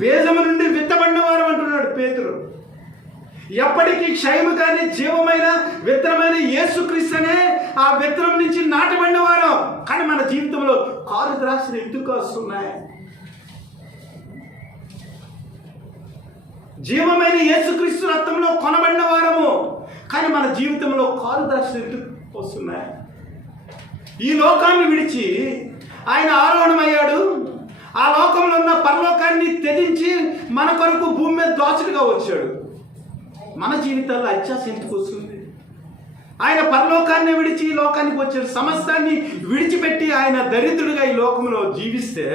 బీజము నుండి విత్తబడిన వారం అంటున్నాడు పేతురు. ఎప్పటికీ క్షయము కానీ జీవమైన విత్తనమైన యేసుక్రీస్తునే ఆ విత్తనం నుంచి నాటబడిన వారం. కానీ మన జీవితంలో కారు ద్రాక్షలు ఎందుకు వస్తున్నాయి? జీవమైన యేసుక్రీస్తు రక్తంలో కొనబడిన వారము, కానీ మన జీవితంలో కారు ద్రాక్షలు ఎందుకు వస్తున్నాయి? ఈ లోకాన్ని విడిచి ఆయన ఆరోహణమయ్యాడు. ఆ లోకంలో ఉన్న పరలోకాన్ని త్యజించి మన కొరకు భూమి మీద దోచలుగా వచ్చాడు. మన జీవితాల్లో అత్యాశ ఎందుకు వస్తుంది? ఆయన పరలోకాన్ని విడిచి ఈ లోకానికి వచ్చాడు. సమస్తాన్ని విడిచిపెట్టి ఆయన దరిద్రుడిగా ఈ లోకంలో జీవిస్తే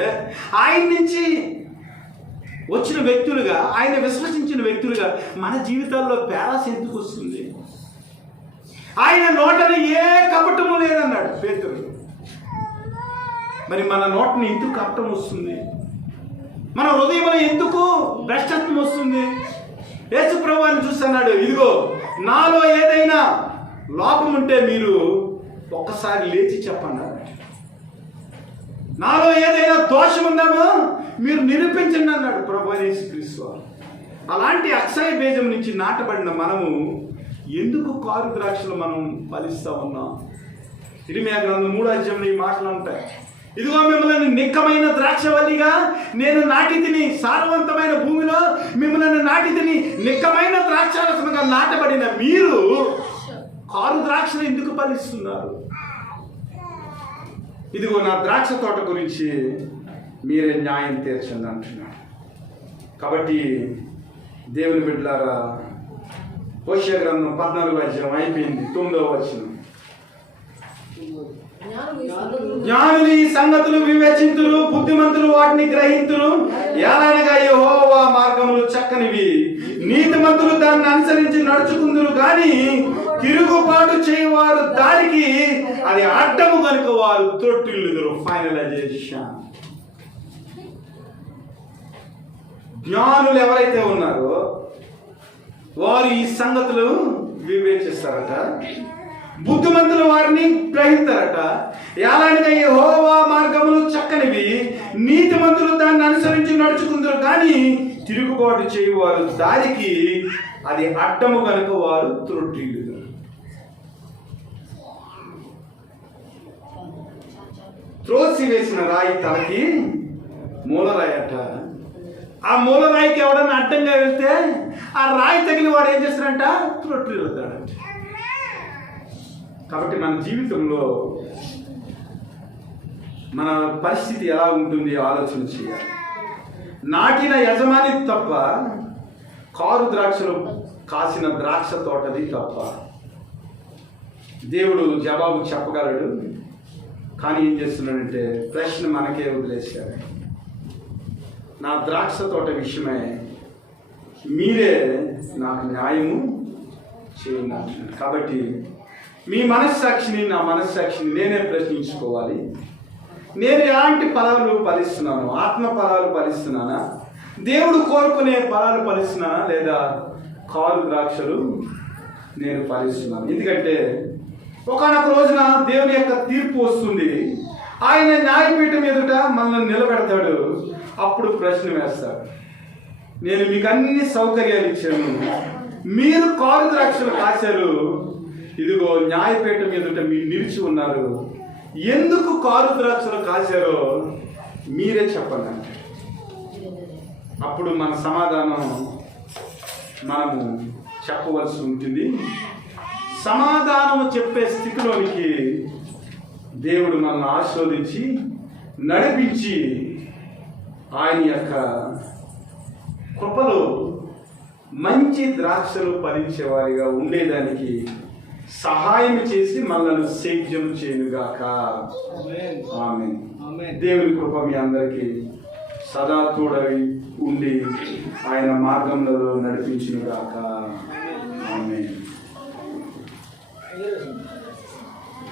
ఆయన నుంచి వచ్చిన వ్యక్తులుగా, ఆయన విశ్వసించిన వ్యక్తులుగా మన జీవితాల్లో పేరాస ఎందుకు వస్తుంది? ఆయన నోటని ఏ కపటము లేదన్నాడు పేతురు. మరి మన నోటని ఎందుకు కపటం వస్తుంది? మన హృదయంలో ఎందుకు భ్రష్టత్వం వస్తుంది? యేసు ప్రభువుని చూస్తున్నాడు, ఇదిగో నాలో ఏదైనా లోపం ఉంటే మీరు ఒక్కసారి లేచి చెప్పండి. నాలో ఏదైనా దోషం ఉందామో మీరు నిరూపించండి అన్నాడు ప్రభువు యేసుక్రీస్తు. అలాంటి అక్షయ బీజం నుంచి నాటబడిన మనము ఎందుకు కారు ద్రాక్షలు మనం ఫలిస్తూ ఉన్నాం? ఇరిమియా గ్రంథం 3వ అధ్యాయంలో ఈ మాటలు ఉంటాయి. ఇదిగో మిమ్మల్ని నిక్కమైన ద్రాక్షవల్లిగా నేను నాటి తిని, సారవంతమైన భూమిలో మిమ్మల్ని నాటి తిని నిక్కమైన ద్రాక్షరసముగా నాటబడిన మీరు కారు ద్రాక్షలు ఎందుకు ఫలిస్తున్నారు? ఇదిగో నా ద్రాక్ష తోట గురించి మీరే న్యాయం తీర్చండి అంటున్నాడు. కాబట్టి దేవుని బిడ్డలారా, హోషేయ గ్రంథం 14వ అధ్యాయం అయిపోయింది, 9వ వచనం. జ్ఞానులు ఈ సంగతులు వివేచింతురు, బుద్ధిమంతులు వాటిని గ్రహింతురు. ఏలనగా యెహోవా మార్గములు చక్కనివి, నీతిమంతులు దాన్ని అనుసరించి నడుచుకుందురు. కానీ తిరుగుబాటు చేయవారు దానికి అది అడ్డము కనుక వారు తొట్టిల్లుదురు. ఫైనలైజేషన్. జ్ఞానులు ఎవరైతే ఉన్నారో వారు ఈ సంగతులు వివేచిస్తారట, బుద్ధిమంతులు వారిని గ్రహిస్తారట. ఎలాంటి యెహోవా మార్గములు చక్కనివి, నీతిమంతులు దాన్ని అనుసరించి నడుచుకుందరు. కానీ తిరుగుబాటు చేయవారు దారికి అది అడ్డము కనుక వారు త్రొట్టిల్లుదురు. త్రోసి వేసిన రాయి తలకి మూలరాయి అట. ఆ మూలరాయికి ఎవడన్నా అడ్డంగా వెళ్తే ఆ రాయి తగిలి వాడు ఏం చేస్తాడంట? త్రొట్టిల్లుతాడంట. కాబట్టి మన జీవితంలో మన పరిస్థితి ఎలా ఉంటుంది ఆలోచన చేయాలి. నాటిన యజమాని తప్ప, కారు ద్రాక్షలు కాసిన ద్రాక్ష తోటది తప్ప. దేవుడు జవాబు చెప్పగలడు, కానీ ఏం చేస్తున్నాడంటే ప్రశ్న మనకే వదిలేశాడు. నా ద్రాక్ష తోట విషయమై మీరే నాకు న్యాయము చేయండి అంటున్నాడు. కాబట్టి మీ మనస్సాక్షిని, నా మనస్సాక్షిని నేనే ప్రశ్నించుకోవాలి. నేను ఎలాంటి ఫలాలు ఫలిస్తున్నాను? ఆత్మ ఫలాలు ఫలిస్తున్నానా? దేవుడు కోరుకునే ఫలాలు ఫలిస్తున్నానా? లేదా కారు ద్రాక్షలు నేను ఫలిస్తున్నాను? ఎందుకంటే ఒకనొక రోజున దేవుని యొక్క తీర్పు వస్తుంది. ఆయన న్యాయపీఠం ఎదుట మనల్ని నిలబెడతాడు. అప్పుడు ప్రశ్న వేస్తాడు, నేను మీకు అన్ని సౌకర్యాలు ఇచ్చాను, మీరు కారు ద్రాక్షలు కాశారు, ఇదిగో న్యాయపీఠం ఎదుట మీరు నిలిచి ఉన్నారు, ఎందుకు కారు ద్రాక్షలు కాశారో మీరే చెప్పండి అంటే అప్పుడు మన సమాధానం మనము చెప్పవలసి ఉంటుంది. సమాధానము చెప్పే స్థితిలోనికి దేవుడు మనల్ని ఆశీర్వదించి నడిపించి ఆయన యొక్క కృపలో మంచి ద్రాక్షలు ఫలించేవారిగా ఉండేదానికి సహాయం చేసి మనల్ని సేద్యం చేయనుగాక. ఆమేన్. దేవుని కృప మీ అందరికీ సదా తోడై ఉండి ఆయన మార్గంలో నడిపించునుగాక. ఆమేన్.